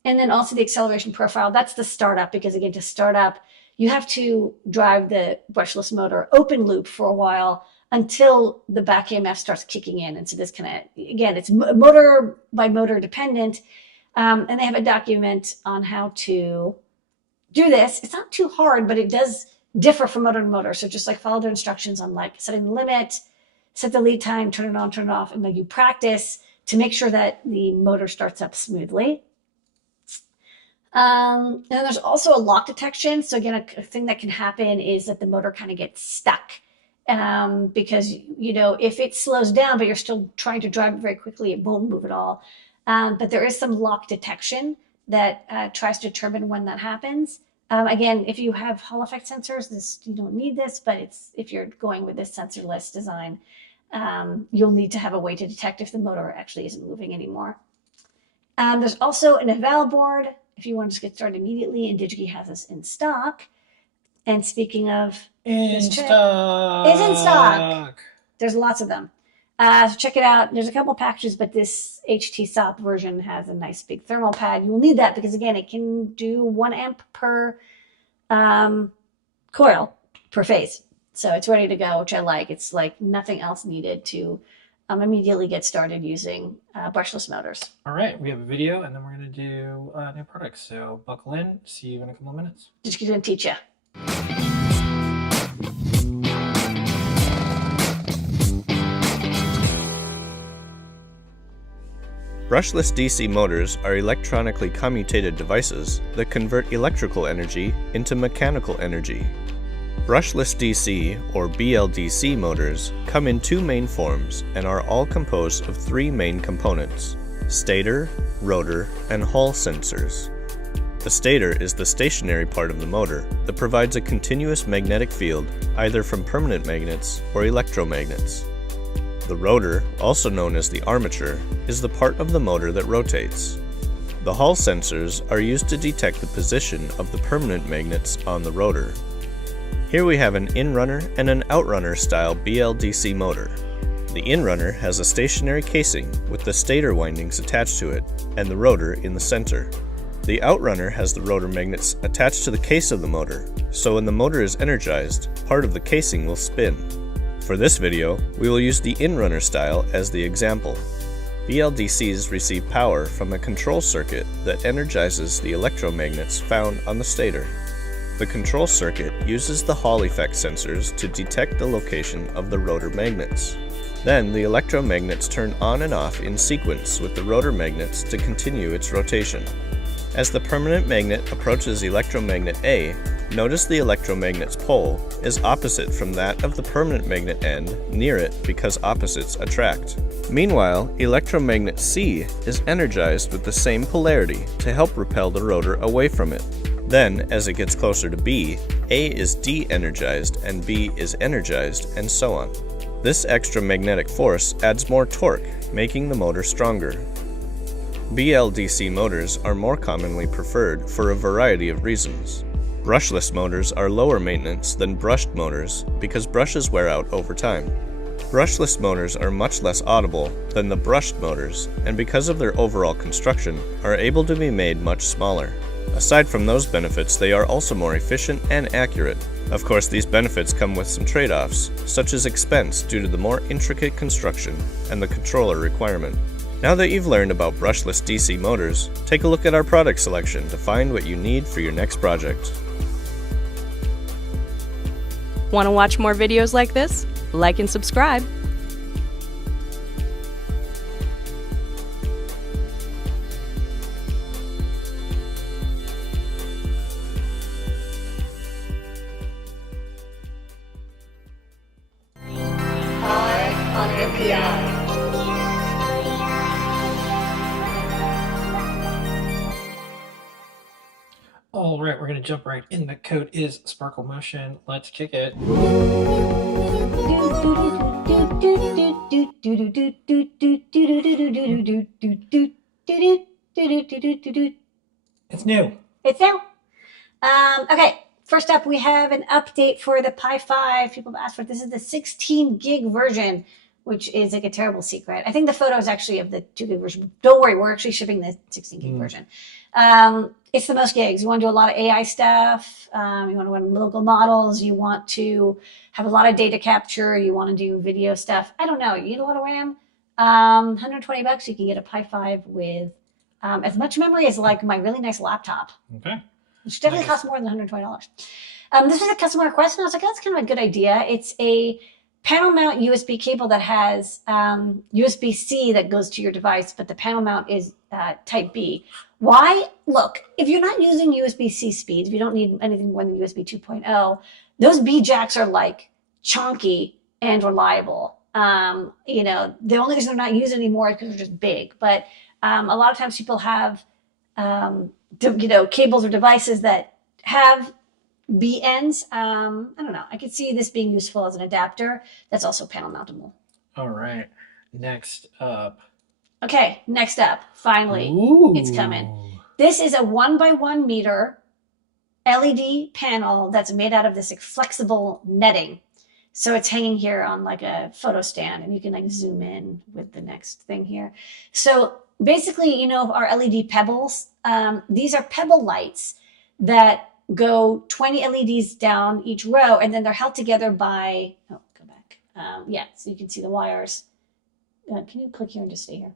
And then also the acceleration profile. That's the startup, because again, to start up, you have to drive the brushless motor open loop for a while until the back EMF starts kicking in. And so this kind of, again, it's motor by motor dependent. And they have a document on how to do this. It's not too hard, but it does differ from motor to motor. So just like follow their instructions on like setting the limit, set the lead time, turn it on, turn it off, and then you practice to make sure that the motor starts up smoothly. And then there's also a lock detection. So again, a thing that can happen is that the motor kind of gets stuck because, if it slows down, but you're still trying to drive it very quickly, it won't move at all. But there is some lock detection that tries to determine when that happens. Again, if you have Hall effect sensors, you don't need this, but if you're going with this sensorless design, you'll need to have a way to detect if the motor actually isn't moving anymore. There's also an eval board if you want to just get started immediately, and DigiKey has this in stock. And speaking of Is in stock. There's lots of them. So check it out. There's a couple packages, but this HT SOP version has a nice big thermal pad. You will need that because, again, it can do 1 amp per coil per phase. So it's ready to go, which I like. It's like nothing else needed to immediately get started using brushless motors. All right, we have a video, and then we're going to do new products. So buckle in. See you in a couple of minutes. DigiKey's going to teach you. Brushless DC motors are electronically commutated devices that convert electrical energy into mechanical energy. Brushless DC, or BLDC motors, come in 2 main forms and are all composed of 3 main components: stator, rotor, and Hall sensors. The stator is the stationary part of the motor that provides a continuous magnetic field either from permanent magnets or electromagnets. The rotor, also known as the armature, is the part of the motor that rotates. The Hall sensors are used to detect the position of the permanent magnets on the rotor. Here we have an in-runner and an outrunner style BLDC motor. The in-runner has a stationary casing with the stator windings attached to it and the rotor in the center. The outrunner has the rotor magnets attached to the case of the motor, so when the motor is energized, part of the casing will spin. For this video, we will use the in-runner style as the example. BLDCs receive power from a control circuit that energizes the electromagnets found on the stator. The control circuit uses the Hall effect sensors to detect the location of the rotor magnets. Then the electromagnets turn on and off in sequence with the rotor magnets to continue its rotation. As the permanent magnet approaches electromagnet A, notice the electromagnet's pole is opposite from that of the permanent magnet end near it because opposites attract. Meanwhile, electromagnet C is energized with the same polarity to help repel the rotor away from it. Then, as it gets closer to B, A is de-energized and B is energized, and so on. This extra magnetic force adds more torque, making the motor stronger. BLDC motors are more commonly preferred for a variety of reasons. Brushless motors are lower maintenance than brushed motors because brushes wear out over time. Brushless motors are much less audible than the brushed motors, and because of their overall construction, are able to be made much smaller. Aside from those benefits, they are also more efficient and accurate. Of course, these benefits come with some trade-offs, such as expense due to the more intricate construction and the controller requirement. Now that you've learned about brushless DC motors, take a look at our product selection to find what you need for your next project. Want to watch more videos like this? Like and subscribe. Olympiad. All right, we're going to jump right in. The code is Sparkle Motion. Let's kick it. It's new. It's new. Okay, first up, we have an update for the Pi 5. People have asked for it. This is the 16 gig version, which is like a terrible secret. I think the photo is actually of the 2 gig version. Don't worry, we're actually shipping the 16 gig version. It's the most gigs. You want to do a lot of AI stuff. You want to run local models. You want to have a lot of data capture. You want to do video stuff. I don't know. You need a lot of RAM. $120, you can get a Pi 5 with as much memory as like my really nice laptop. Okay. Which definitely costs more than $120. This was a customer request, and I was like, that's kind of a good idea. It's a panel mount USB cable that has USB-C that goes to your device, but the panel mount is type B. Why? Look, if you're not using USB-C speeds, if you don't need anything more than USB 2.0, those B jacks are like chunky and reliable. You know, the only reason they're not used anymore is because they're just big. But a lot of times people have, you know, cables or devices that have B ends. I don't know. I could see this being useful as an adapter that's also panel mountable. All right. Next up. Okay, next up. Finally, it's coming. This is a 1x1 meter LED panel that's made out of this like, flexible netting. So it's hanging here on like a photo stand, and you can like zoom in with the next thing here. So basically, you know, our LED pebbles, these are pebble lights that go 20 LEDs down each row, and then they're held together by, oh, go back. Yeah, so you can see the wires. Can you click here and just stay here?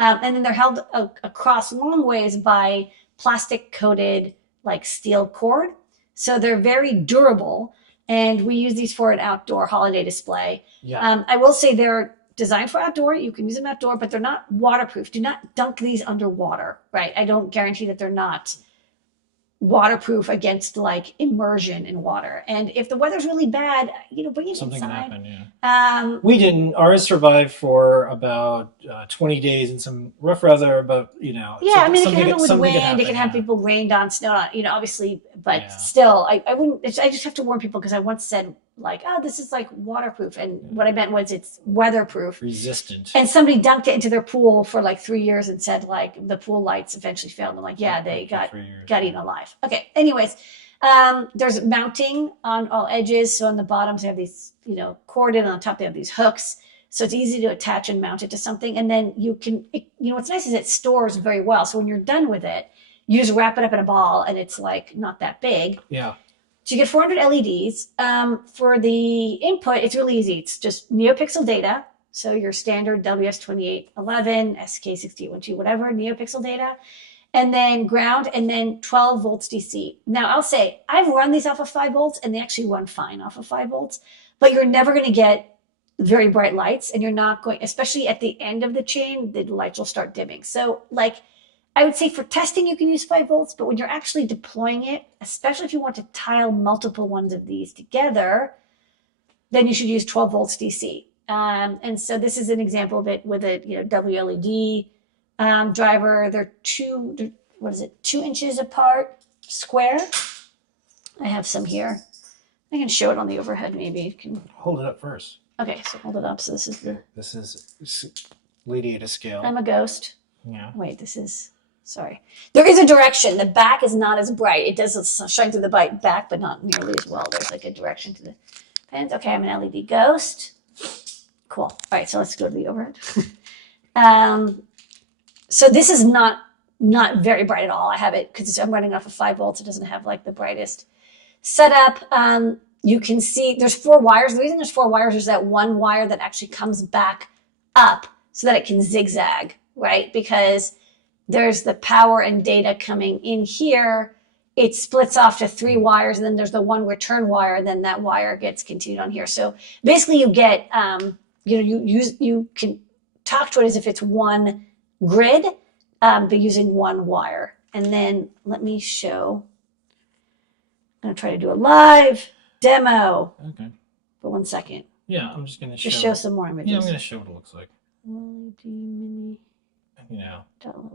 And then they're held across long ways by plastic coated like steel cord. So they're very durable, and we use these for an outdoor holiday display. Yeah. I will say they're designed for outdoor. You can use them outdoor, but they're not waterproof. Do not dunk these underwater, right? I don't guarantee that they're not waterproof against like immersion in water. And if the weather's really bad, you know, bring it Something inside. can happen, yeah. We didn't. Ours survived for about 20 days in some rough weather, but, you know. Yeah, I mean, it can handle with something wind. happen, It can have yeah. people rained on, snow on, you know, obviously. But Yeah. still, I wouldn't, I just have to warn people because I once said like, oh, this is like waterproof. And what I meant was it's weatherproof. Resistant. And somebody dunked it into their pool for like 3 years and said like the pool lights eventually failed. I'm like, yeah, they got eaten alive. Okay. Anyways, there's mounting on all edges. So on the bottoms, they have these, you know, corded. On the top, they have these hooks. So it's easy to attach and mount it to something. And then you can, you know, what's nice is it stores very well. So when you're done with it, you just wrap it up in a ball and it's like not that big. Yeah. So you get 400 LEDs. For the input, it's really easy. It's just NeoPixel data. So your standard WS2811, SK6812, whatever, NeoPixel data. And then ground, and then 12 volts DC. Now, I'll say, I've run these off of 5 volts, and they actually run fine off of 5 volts. But you're never going to get very bright lights, and you're not going, especially at the end of the chain, the lights will start dimming. So, like, I would say for testing, you can use 5 volts, but when you're actually deploying it, especially if you want to tile multiple ones of these together, then you should use 12 volts DC. And so this is an example of it with a WLED driver. They're 2 inches apart, square. I have some here. I can show it on the overhead, maybe. You can Hold it up first. Okay, so hold it up. So this is the. This is Ladyada scale. I'm a ghost. Yeah. Wait, this is. Sorry. There is a direction. The back is not as bright. It does shine through the back, but not nearly as well. There's like a direction to the pens. Okay, I'm an LED ghost. Cool. All right, so let's go to the overhead. So this is not very bright at all. I have it because I'm running off of 5 volts. It doesn't have like the brightest setup. You can see there's 4 wires. The reason there's 4 wires is that one wire that actually comes back up so that it can zigzag, right? Because there's the power and data coming in here. It splits off to 3 wires, and then there's the one return wire, and then that wire gets continued on here. So basically you get, you can talk to it as if it's one grid, but using one wire. And then let me show, I'm gonna try to do a live demo. Okay. For 1 second. Yeah, I'm just going to show. Just show some more images. Yeah, I'm going to show what it looks like. LED mini.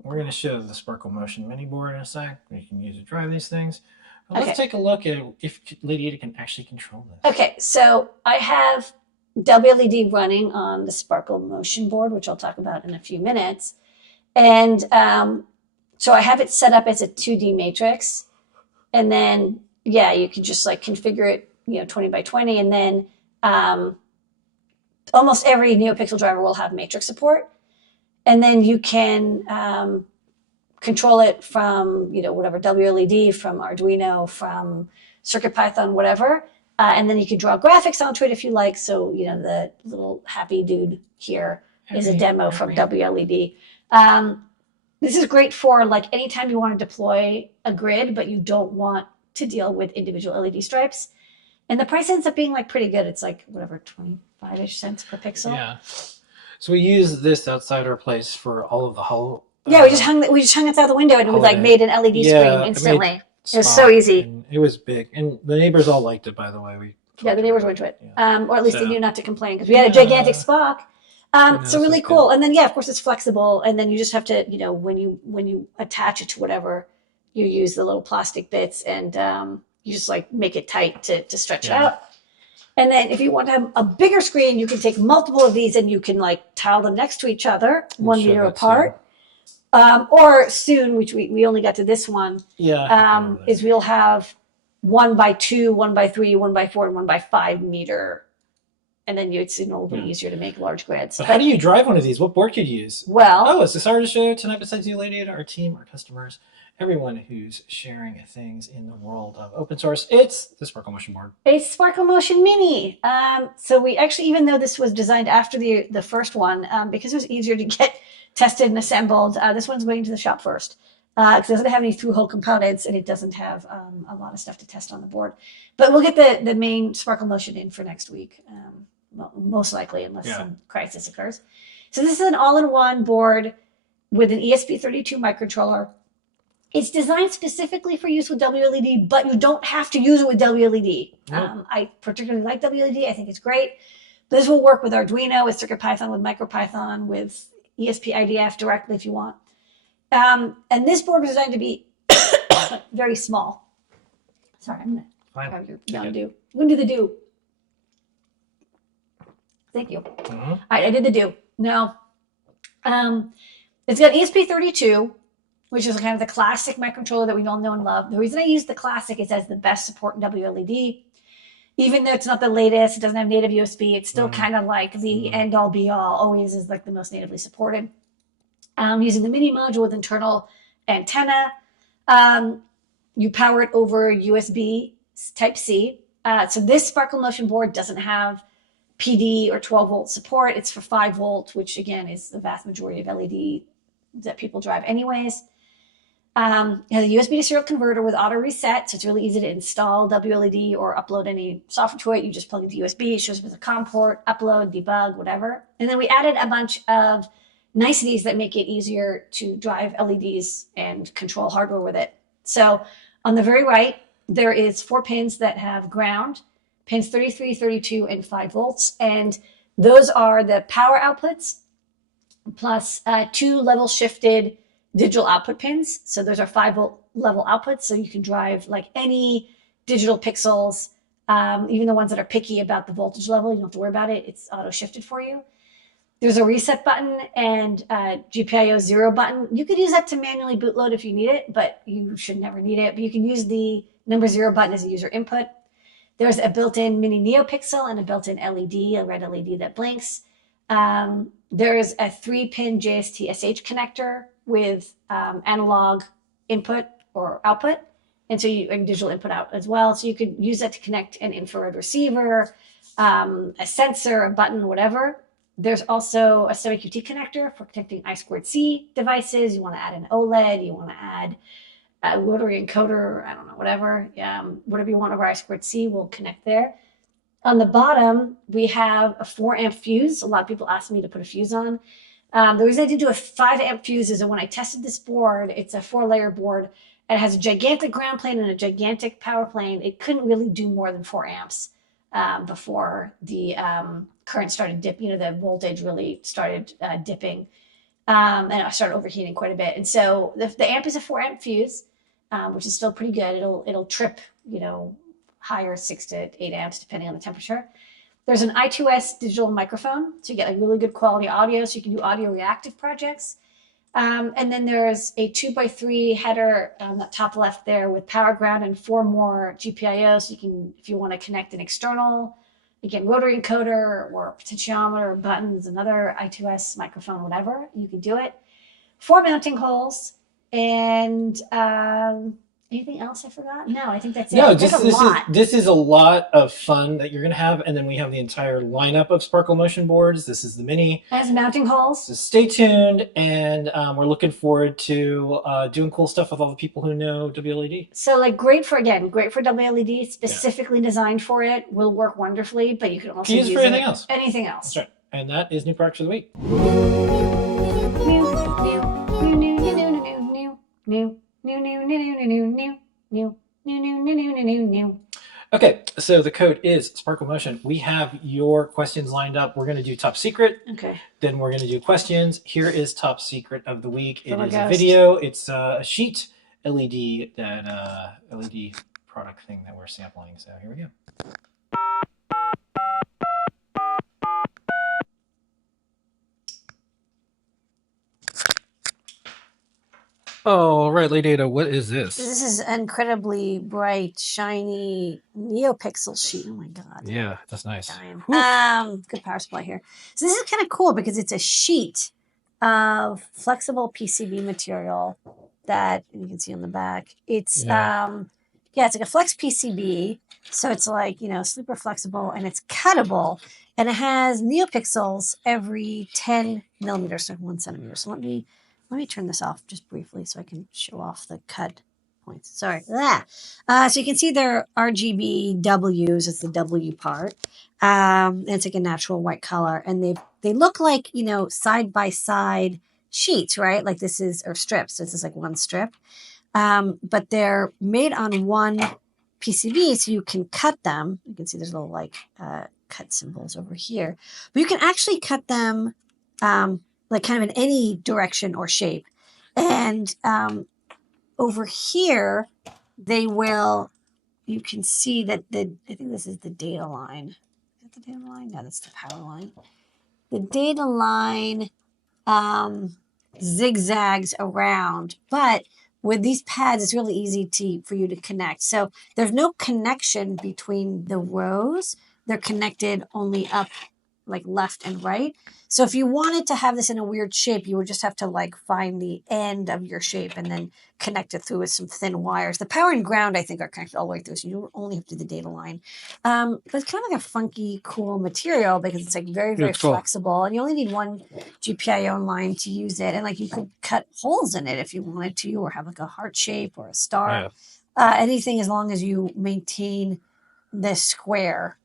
We're going to show the Sparkle Motion mini board in a sec. You can use to drive these things. But let's take a look at if Ladyada can actually control this. Okay, so I have WLED running on the Sparkle Motion board, which I'll talk about in a few minutes. And so I have it set up as a 2D matrix. And then, you can just like configure it, 20 by 20. And then almost every NeoPixel driver will have matrix support. And then you can control it from, whatever, WLED, from Arduino, from CircuitPython, whatever. And then you can draw graphics onto it if you like. So, the little happy dude here is a demo from WLED. This is great for like anytime you want to deploy a grid, but you don't want to deal with individual LED stripes. And the price ends up being like pretty good. It's like whatever, 25-ish cents per pixel. Yeah. So we use this outside our place for all of the hollow. Yeah, we just hung it out the window and we like made an LED screen instantly. It was so easy. It was big, and the neighbors all liked it. By the way, the neighbors were into it, or at least they knew not to complain because we had a gigantic Spock. So really cool. And then of course it's flexible, and then you just have to when you attach it to whatever, you use the little plastic bits and you just like make it tight to stretch it out. And then if you want to have a bigger screen, you can take multiple of these and you can like tile them next to each other, 1 meter apart. Or soon, which we only got to this one, is we'll have 1 by 2, 1 by 3, 1 by 4, and 1 by 5 meter. And then it's a little bit easier to make large grids. But how do you drive one of these? What board could you use? Well, it's this hard to show tonight besides you, Ladyada, our team, our customers, everyone who's sharing things in the world of open source. It's the Sparkle Motion board. It's Sparkle Motion Mini. So we actually, even though this was designed after the first one, because it was easier to get tested and assembled, this one's going to the shop first. Because it doesn't have any through-hole components and it doesn't have a lot of stuff to test on the board. But we'll get the main Sparkle Motion in for next week, most likely, unless some crisis occurs. So this is an all-in-one board with an ESP32 microcontroller. It's designed specifically for use with WLED, but you don't have to use it with WLED. I particularly like WLED. I think it's great. This will work with Arduino, with CircuitPython, with MicroPython, with ESP IDF directly if you want. And this board was designed to be very small. Sorry, I'm going to grab your Mountain Dew. I'm going to do the do. Thank you. All right, I did the do. Now, it's got ESP32, which is kind of the classic microcontroller that we all know and love. The reason I use the classic is it has the best support in WLED. Even though it's not the latest, it doesn't have native USB, it's still kind of like the end-all be-all, always is like the most natively supported. Using the mini module with internal antenna. You power it over USB Type-C. So this Sparkle Motion board doesn't have PD or 12 volt support. It's for 5 volt, which again is the vast majority of LED that people drive anyways. It has a USB to serial converter with auto reset, so it's really easy to install WLED or upload any software to it. You just plug into USB, it shows up as a COM port, upload, debug, whatever. And then we added a bunch of niceties that make it easier to drive LEDs and control hardware with it. So on the very right, there is 4 pins that have ground, pins 33, 32, and 5 volts. And those are the power outputs plus 2 level shifted digital output pins. So those are 5-volt level outputs. So you can drive like any digital pixels, even the ones that are picky about the voltage level. You don't have to worry about it. It's auto shifted for you. There's a reset button and GPIO 0 button. You could use that to manually bootload if you need it, but you should never need it. But you can use the number 0 button as a user input. There's a built-in mini NeoPixel and a built-in LED, a red LED that blinks. There's a 3-pin JST-SH connector with analog input or output. And so and digital input out as well. So you could use that to connect an infrared receiver, a sensor, a button, whatever. There's also a STEMMA-QT connector for connecting I2C devices. You want to add an OLED, you want to add a rotary encoder, I don't know, whatever. Whatever you want over I2C will connect there. On the bottom, we have a 4-amp fuse. A lot of people ask me to put a fuse on. The reason I did do a 5-amp fuse is that when I tested this board, it's a 4-layer board. It has a gigantic ground plane and a gigantic power plane. It couldn't really do more than 4 amps before the current started dipping. The voltage really started dipping, and it started overheating quite a bit. And so the amp is a 4-amp fuse, which is still pretty good. It'll trip, higher 6 to 8 amps depending on the temperature. There's an I2S digital microphone, so you get really good quality audio, so you can do audio reactive projects. And then there's a 2x3 header on the top left there with power ground and 4 more GPIOs. So you can, if you want to connect an external, again, rotary encoder or potentiometer, buttons, another I2S microphone, whatever, you can do it. 4 mounting holes and anything else I forgot? No, I think that's it. No, this is a lot of fun that you're going to have. And then we have the entire lineup of Sparkle Motion boards. This is the mini. It has mounting holes. So stay tuned. And we're looking forward to doing cool stuff with all the people who know WLED. So great for WLED, specifically designed for it. Will work wonderfully, but you can also use it for anything else. Anything else. That's right. And that is New Products for the Week. Okay, so the code is Sparkle Motion. We have your questions lined up. We're going to do Top Secret. Okay. Then we're going to do questions. Here is Top Secret of the Week. It is a ghost. video. It's a sheet LED, that LED product thing that we're sampling. So here we go. All right, Ladyada, what is this? This is an incredibly bright, shiny NeoPixel sheet. Oh my god. Yeah, that's nice. Good power supply here. So this is kind of cool because it's a sheet of flexible PCB material that you can see on the back. It's it's like a flex PCB. So it's super flexible and it's cuttable, and it has NeoPixels every 10 millimeters, so 1 centimeter. So let me turn this off just briefly so I can show off the cut points. Sorry. So you can see they're RGB Ws. It's the W part. And it's like a natural white color. And they look like, side by side sheets, right? Like or strips. This is like one strip. But they're made on one PCB, so you can cut them. You can see there's little cut symbols over here. But you can actually cut them kind of in any direction or shape. And over here, you can see that I think this is the data line. Is that the data line? No, that's the power line. The data line zigzags around, but with these pads, it's really easy for you to connect. So there's no connection between the rows. They're connected only up left and right. So if you wanted to have this in a weird shape, you would just have to find the end of your shape and then connect it through with some thin wires. The power and ground, I think, are connected all the way through, so you only have to do the data line. But it's kind of like a funky, cool material because it's very, very flexible, and you only need one GPIO line to use it. And you could cut holes in it if you wanted to, or have a heart shape or a star. Yeah. Anything as long as you maintain the square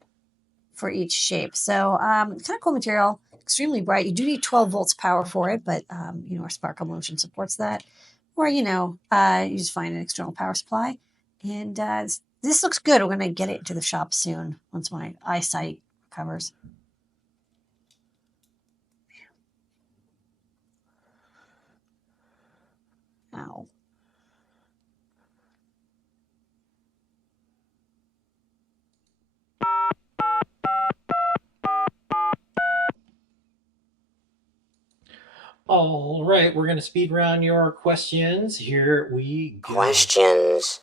for each shape. So kind of cool material, extremely bright. You do need 12 volts power for it, but our Sparkle Motion supports that. Or, you just find an external power supply. And this looks good. We're going to get it into the shop soon once my eyesight recovers. Ow. All right, we're going to speed round your questions. Here we go. Questions.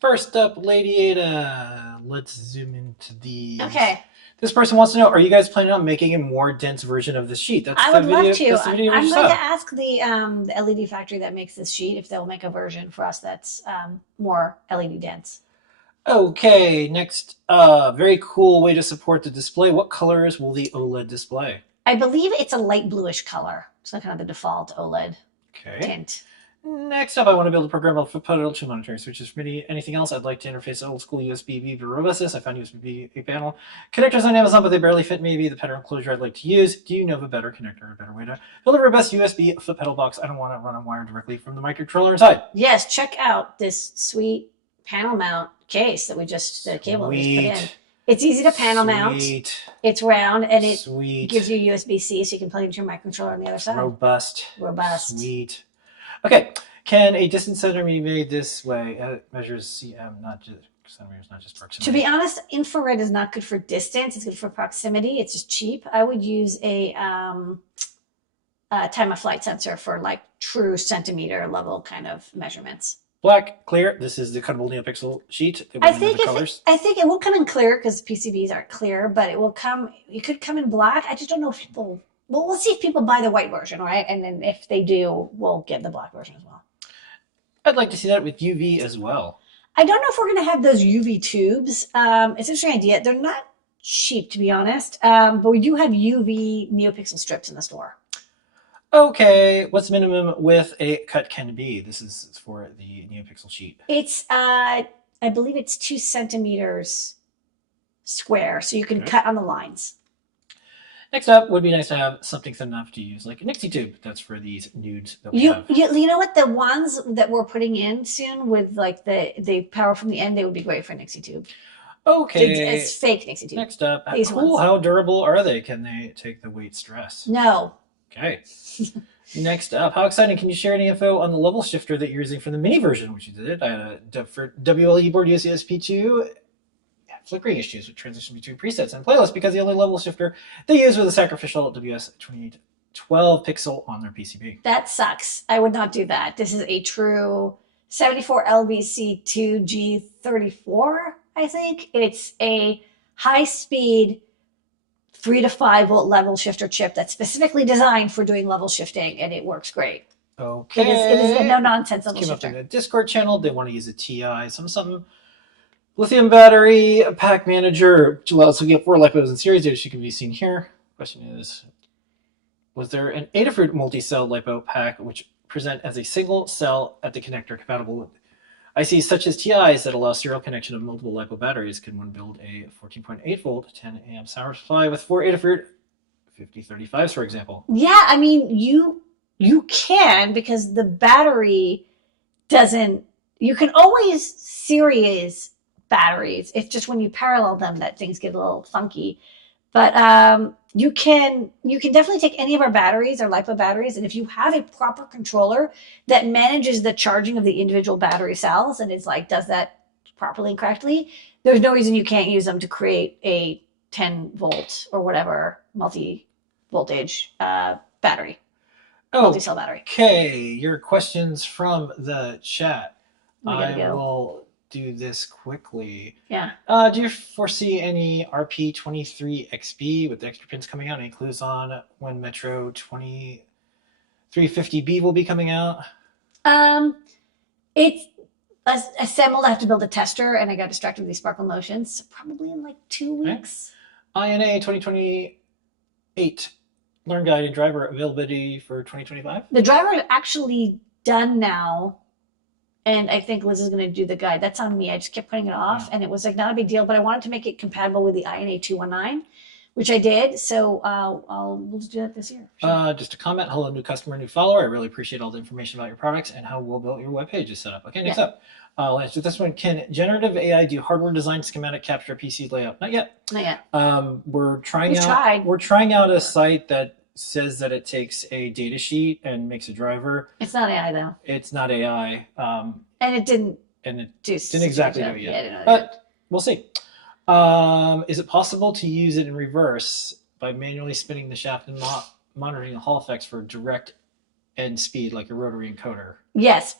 First up, Ladyada. Let's zoom into these. Okay. This person wants to know, are you guys planning on making a more dense version of this sheet? I would love to. That's the video I'm we going saw. to ask the LED factory that makes this sheet if they'll make a version for us that's more LED dense. Okay, next, very cool way to support the display. What colors will the OLED display? I believe it's a light bluish color. It's kind of the default OLED tint. Next up, I want to build a programmable foot pedal to monitoring switches for MIDI. Anything else? I'd like to interface old school USB-B for robustness. I found USB-B panel connectors on Amazon, but they barely fit maybe the pedal enclosure I'd like to use. Do you know of a better connector, a better way to build a robust USB foot pedal box? I don't want to run a wire directly from the microcontroller inside. Yes, check out this sweet panel mount case that the cable we just put in. It's easy to panel mount. It's round and it gives you USB-C so you can plug into your microcontroller on the other side. Robust. Sweet. Okay, can a distance sensor be made this way? It measures CM, not just centimeters, not just proximity. To be honest, infrared is not good for distance. It's good for proximity. It's just cheap. I would use a time of flight sensor for like true centimeter level kind of measurements. Black, clear. This is the cuttable NeoPixel sheet. I think it will come in clear because PCBs aren't clear, but it will come. It could come in black. I just don't know if people. Well, we'll see if people buy the white version, right? And then if they do, we'll get the black version as well. I'd like to see that with UV as well. I don't know if we're going to have those UV tubes. It's an interesting idea. They're not cheap, to be honest, but we do have UV NeoPixel strips in the store. Okay, what's minimum width a cut can be? This is for the NeoPixel sheet. It's, I believe it's 2 centimeters square, so you can cut on the lines. Next up, would be nice to have something thin enough to use, like a Nixie tube. That's for these nudes that we have. You know what? The ones that we're putting in soon with like the power from the end, they would be great for a Nixie tube. Okay. It's fake Nixie tube. Next up, These cool. ones. How durable are they? Can they take the weight stress? No. Okay. Next up, how exciting. Can you share any info on the level shifter that you're using for the mini version, which you did? I had a for WLE board USB2. Flickering issues with transition between presets and playlists because the only level shifter they use was a sacrificial WS2812 pixel on their PCB. That sucks. I would not do that. This is a true 74 LVC2G34, I think. It's a high-speed 3 to 5 volt level shifter chip that's specifically designed for doing level shifting, and it works greet. Okay. It is a no-nonsense level Came shifter. up in the Discord channel. They want to use a TI, something. Lithium battery pack manager, which allows to get 4 lipos in series data. She can be seen here. Question is, was there an Adafruit multi-cell lipo pack which present as a single cell at the connector compatible with ICs such as TIs that allow serial connection of multiple lipo batteries? Can one build a 14.8 volt 10 amp power supply with 4 Adafruit 5035s, for example? Yeah, I mean, you can, because the battery doesn't. You can always series batteries. It's just when you parallel them that things get a little funky. But you can definitely take any of our batteries, our LiPo batteries, and if you have a proper controller that manages the charging of the individual battery cells and is like does that properly and correctly, there's no reason you can't use them to create a 10 volt or whatever multi-voltage battery. Multi-cell battery. Okay, your questions from the chat. I will do this quickly. Yeah. Do you foresee any RP23XB with the extra pins coming out? Any clues on when Metro 2350B will be coming out? It's assembled. I have to build a tester, and I got distracted with these Sparkle Motions. So probably in like 2 weeks. INA 2028 Learn Guide and driver availability for 2025. The driver is actually done now. And I think Liz is going to do the guide. That's on me. I just kept putting it off, and it was like not a big deal. But I wanted to make it compatible with the INA 219, which I did. So we'll just do that this year. Just a comment. Hello, new customer, new follower. I really appreciate all the information about your products and how well built your webpage is set up. Okay, next up. I'll answer this one. Can generative AI do hardware design, schematic capture, PC layout? Not yet. Not yet. We're trying out a site that says that it takes a data sheet and makes a driver. It's not AI though. It's not AI. And it didn't. And it didn't exactly do it yet. Yeah, I didn't know but we'll see. Is it possible to use it in reverse by manually spinning the shaft and monitoring the Hall effects for direct end speed, like a rotary encoder? Yes,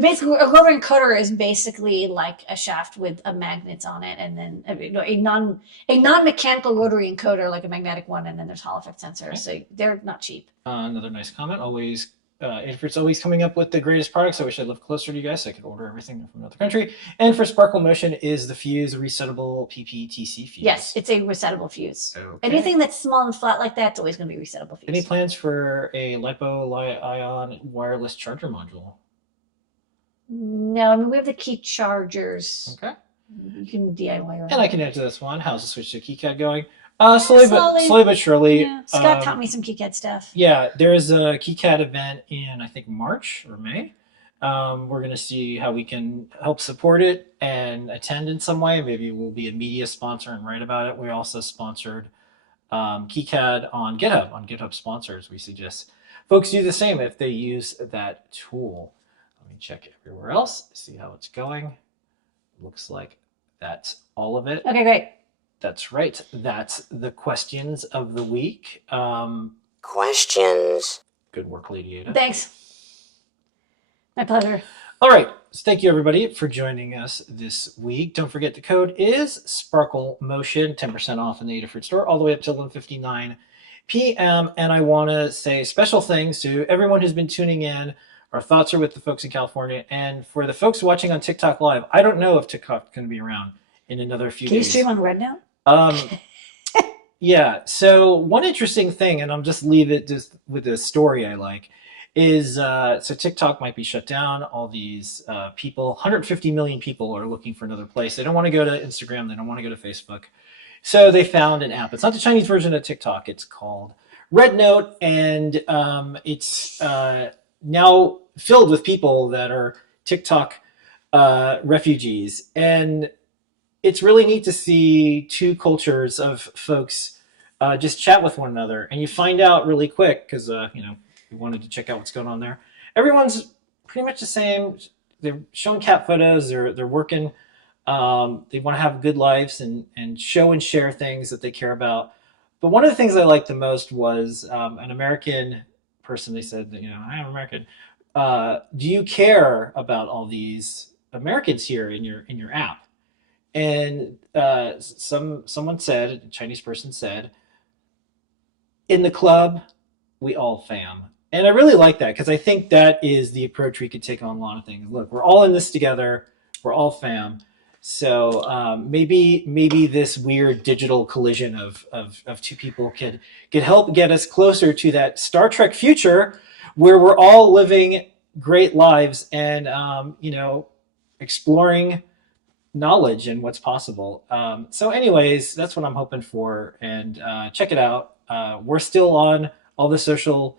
basically, a rotary encoder is basically like a shaft with a magnets on it, and then a non-mechanical rotary encoder, like a magnetic one, and then there's Hall effect sensors. Okay. So they're not cheap. Another nice comment. Always, Adafruit's always coming up with the greatest products. I wish I lived closer to you guys so I could order everything from another country. And for Sparkle Motion, is the fuse a resettable PPTC fuse? Yes, it's a resettable fuse. Okay. Anything that's small and flat like that, it's always going to be a resettable fuse. Any plans for a LiPo-ion wireless charger module? No, I mean, we have the key chargers. Okay. You can DIY around. And I can answer this one. How's the switch to KiCad going? Slowly but surely. Yeah. Scott taught me some KiCad stuff. Yeah, there is a KiCad event in, I think, March or May. We're going to see how we can help support it and attend in some way. Maybe we'll be a media sponsor and write about it. We also sponsored KiCad on GitHub sponsors. We suggest folks do the same if they use that tool. Let me check everywhere else, see how it's going. Looks like that's all of it. Okay, great. That's right. That's the questions of the week. Questions. Good work, Ladyada. Thanks. My pleasure. All right. So thank you, everybody, for joining us this week. Don't forget the code is Sparkle Motion, 10% off in the Adafruit store, all the way up till 11:59 p.m. And I want to say special thanks to everyone who's been tuning in. Our thoughts are with the folks in California. And for the folks watching on TikTok Live, I don't know if TikTok's going to be around in another few days. Can you stream on Red now? Yeah. So one interesting thing, and I'll just leave it just with a story I like, is so TikTok might be shut down. All these people, 150 million people are looking for another place. They don't want to go to Instagram. They don't want to go to Facebook. So they found an app. It's not the Chinese version of TikTok. It's called Red Note, and it's now filled with people that are TikTok refugees. And it's really neat to see two cultures of folks just chat with one another. And you find out really quick, because, we wanted to check out what's going on there. Everyone's pretty much the same. They're showing cat photos. They're working. They want to have good lives and show and share things that they care about. But one of the things I liked the most was an American person. They said, I'm American. Do you care about all these Americans here in your app? And someone said, a Chinese person said, in the club, we all fam. And I really like that, because I think that is the approach we could take on a lot of things. Look, we're all in this together. We're all fam. So maybe this weird digital collision of two people could help get us closer to that Star Trek future where we're all living great lives and, exploring knowledge and what's possible. So anyways, that's what I'm hoping for. And check it out. We're still on all the social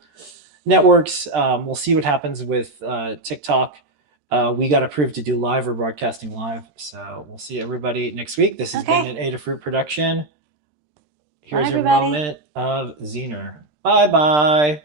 networks. We'll see what happens with TikTok. We got approved to do live. We're broadcasting live. So we'll see everybody next week. This has been an Adafruit production. Here's your moment of Zener. Bye-bye.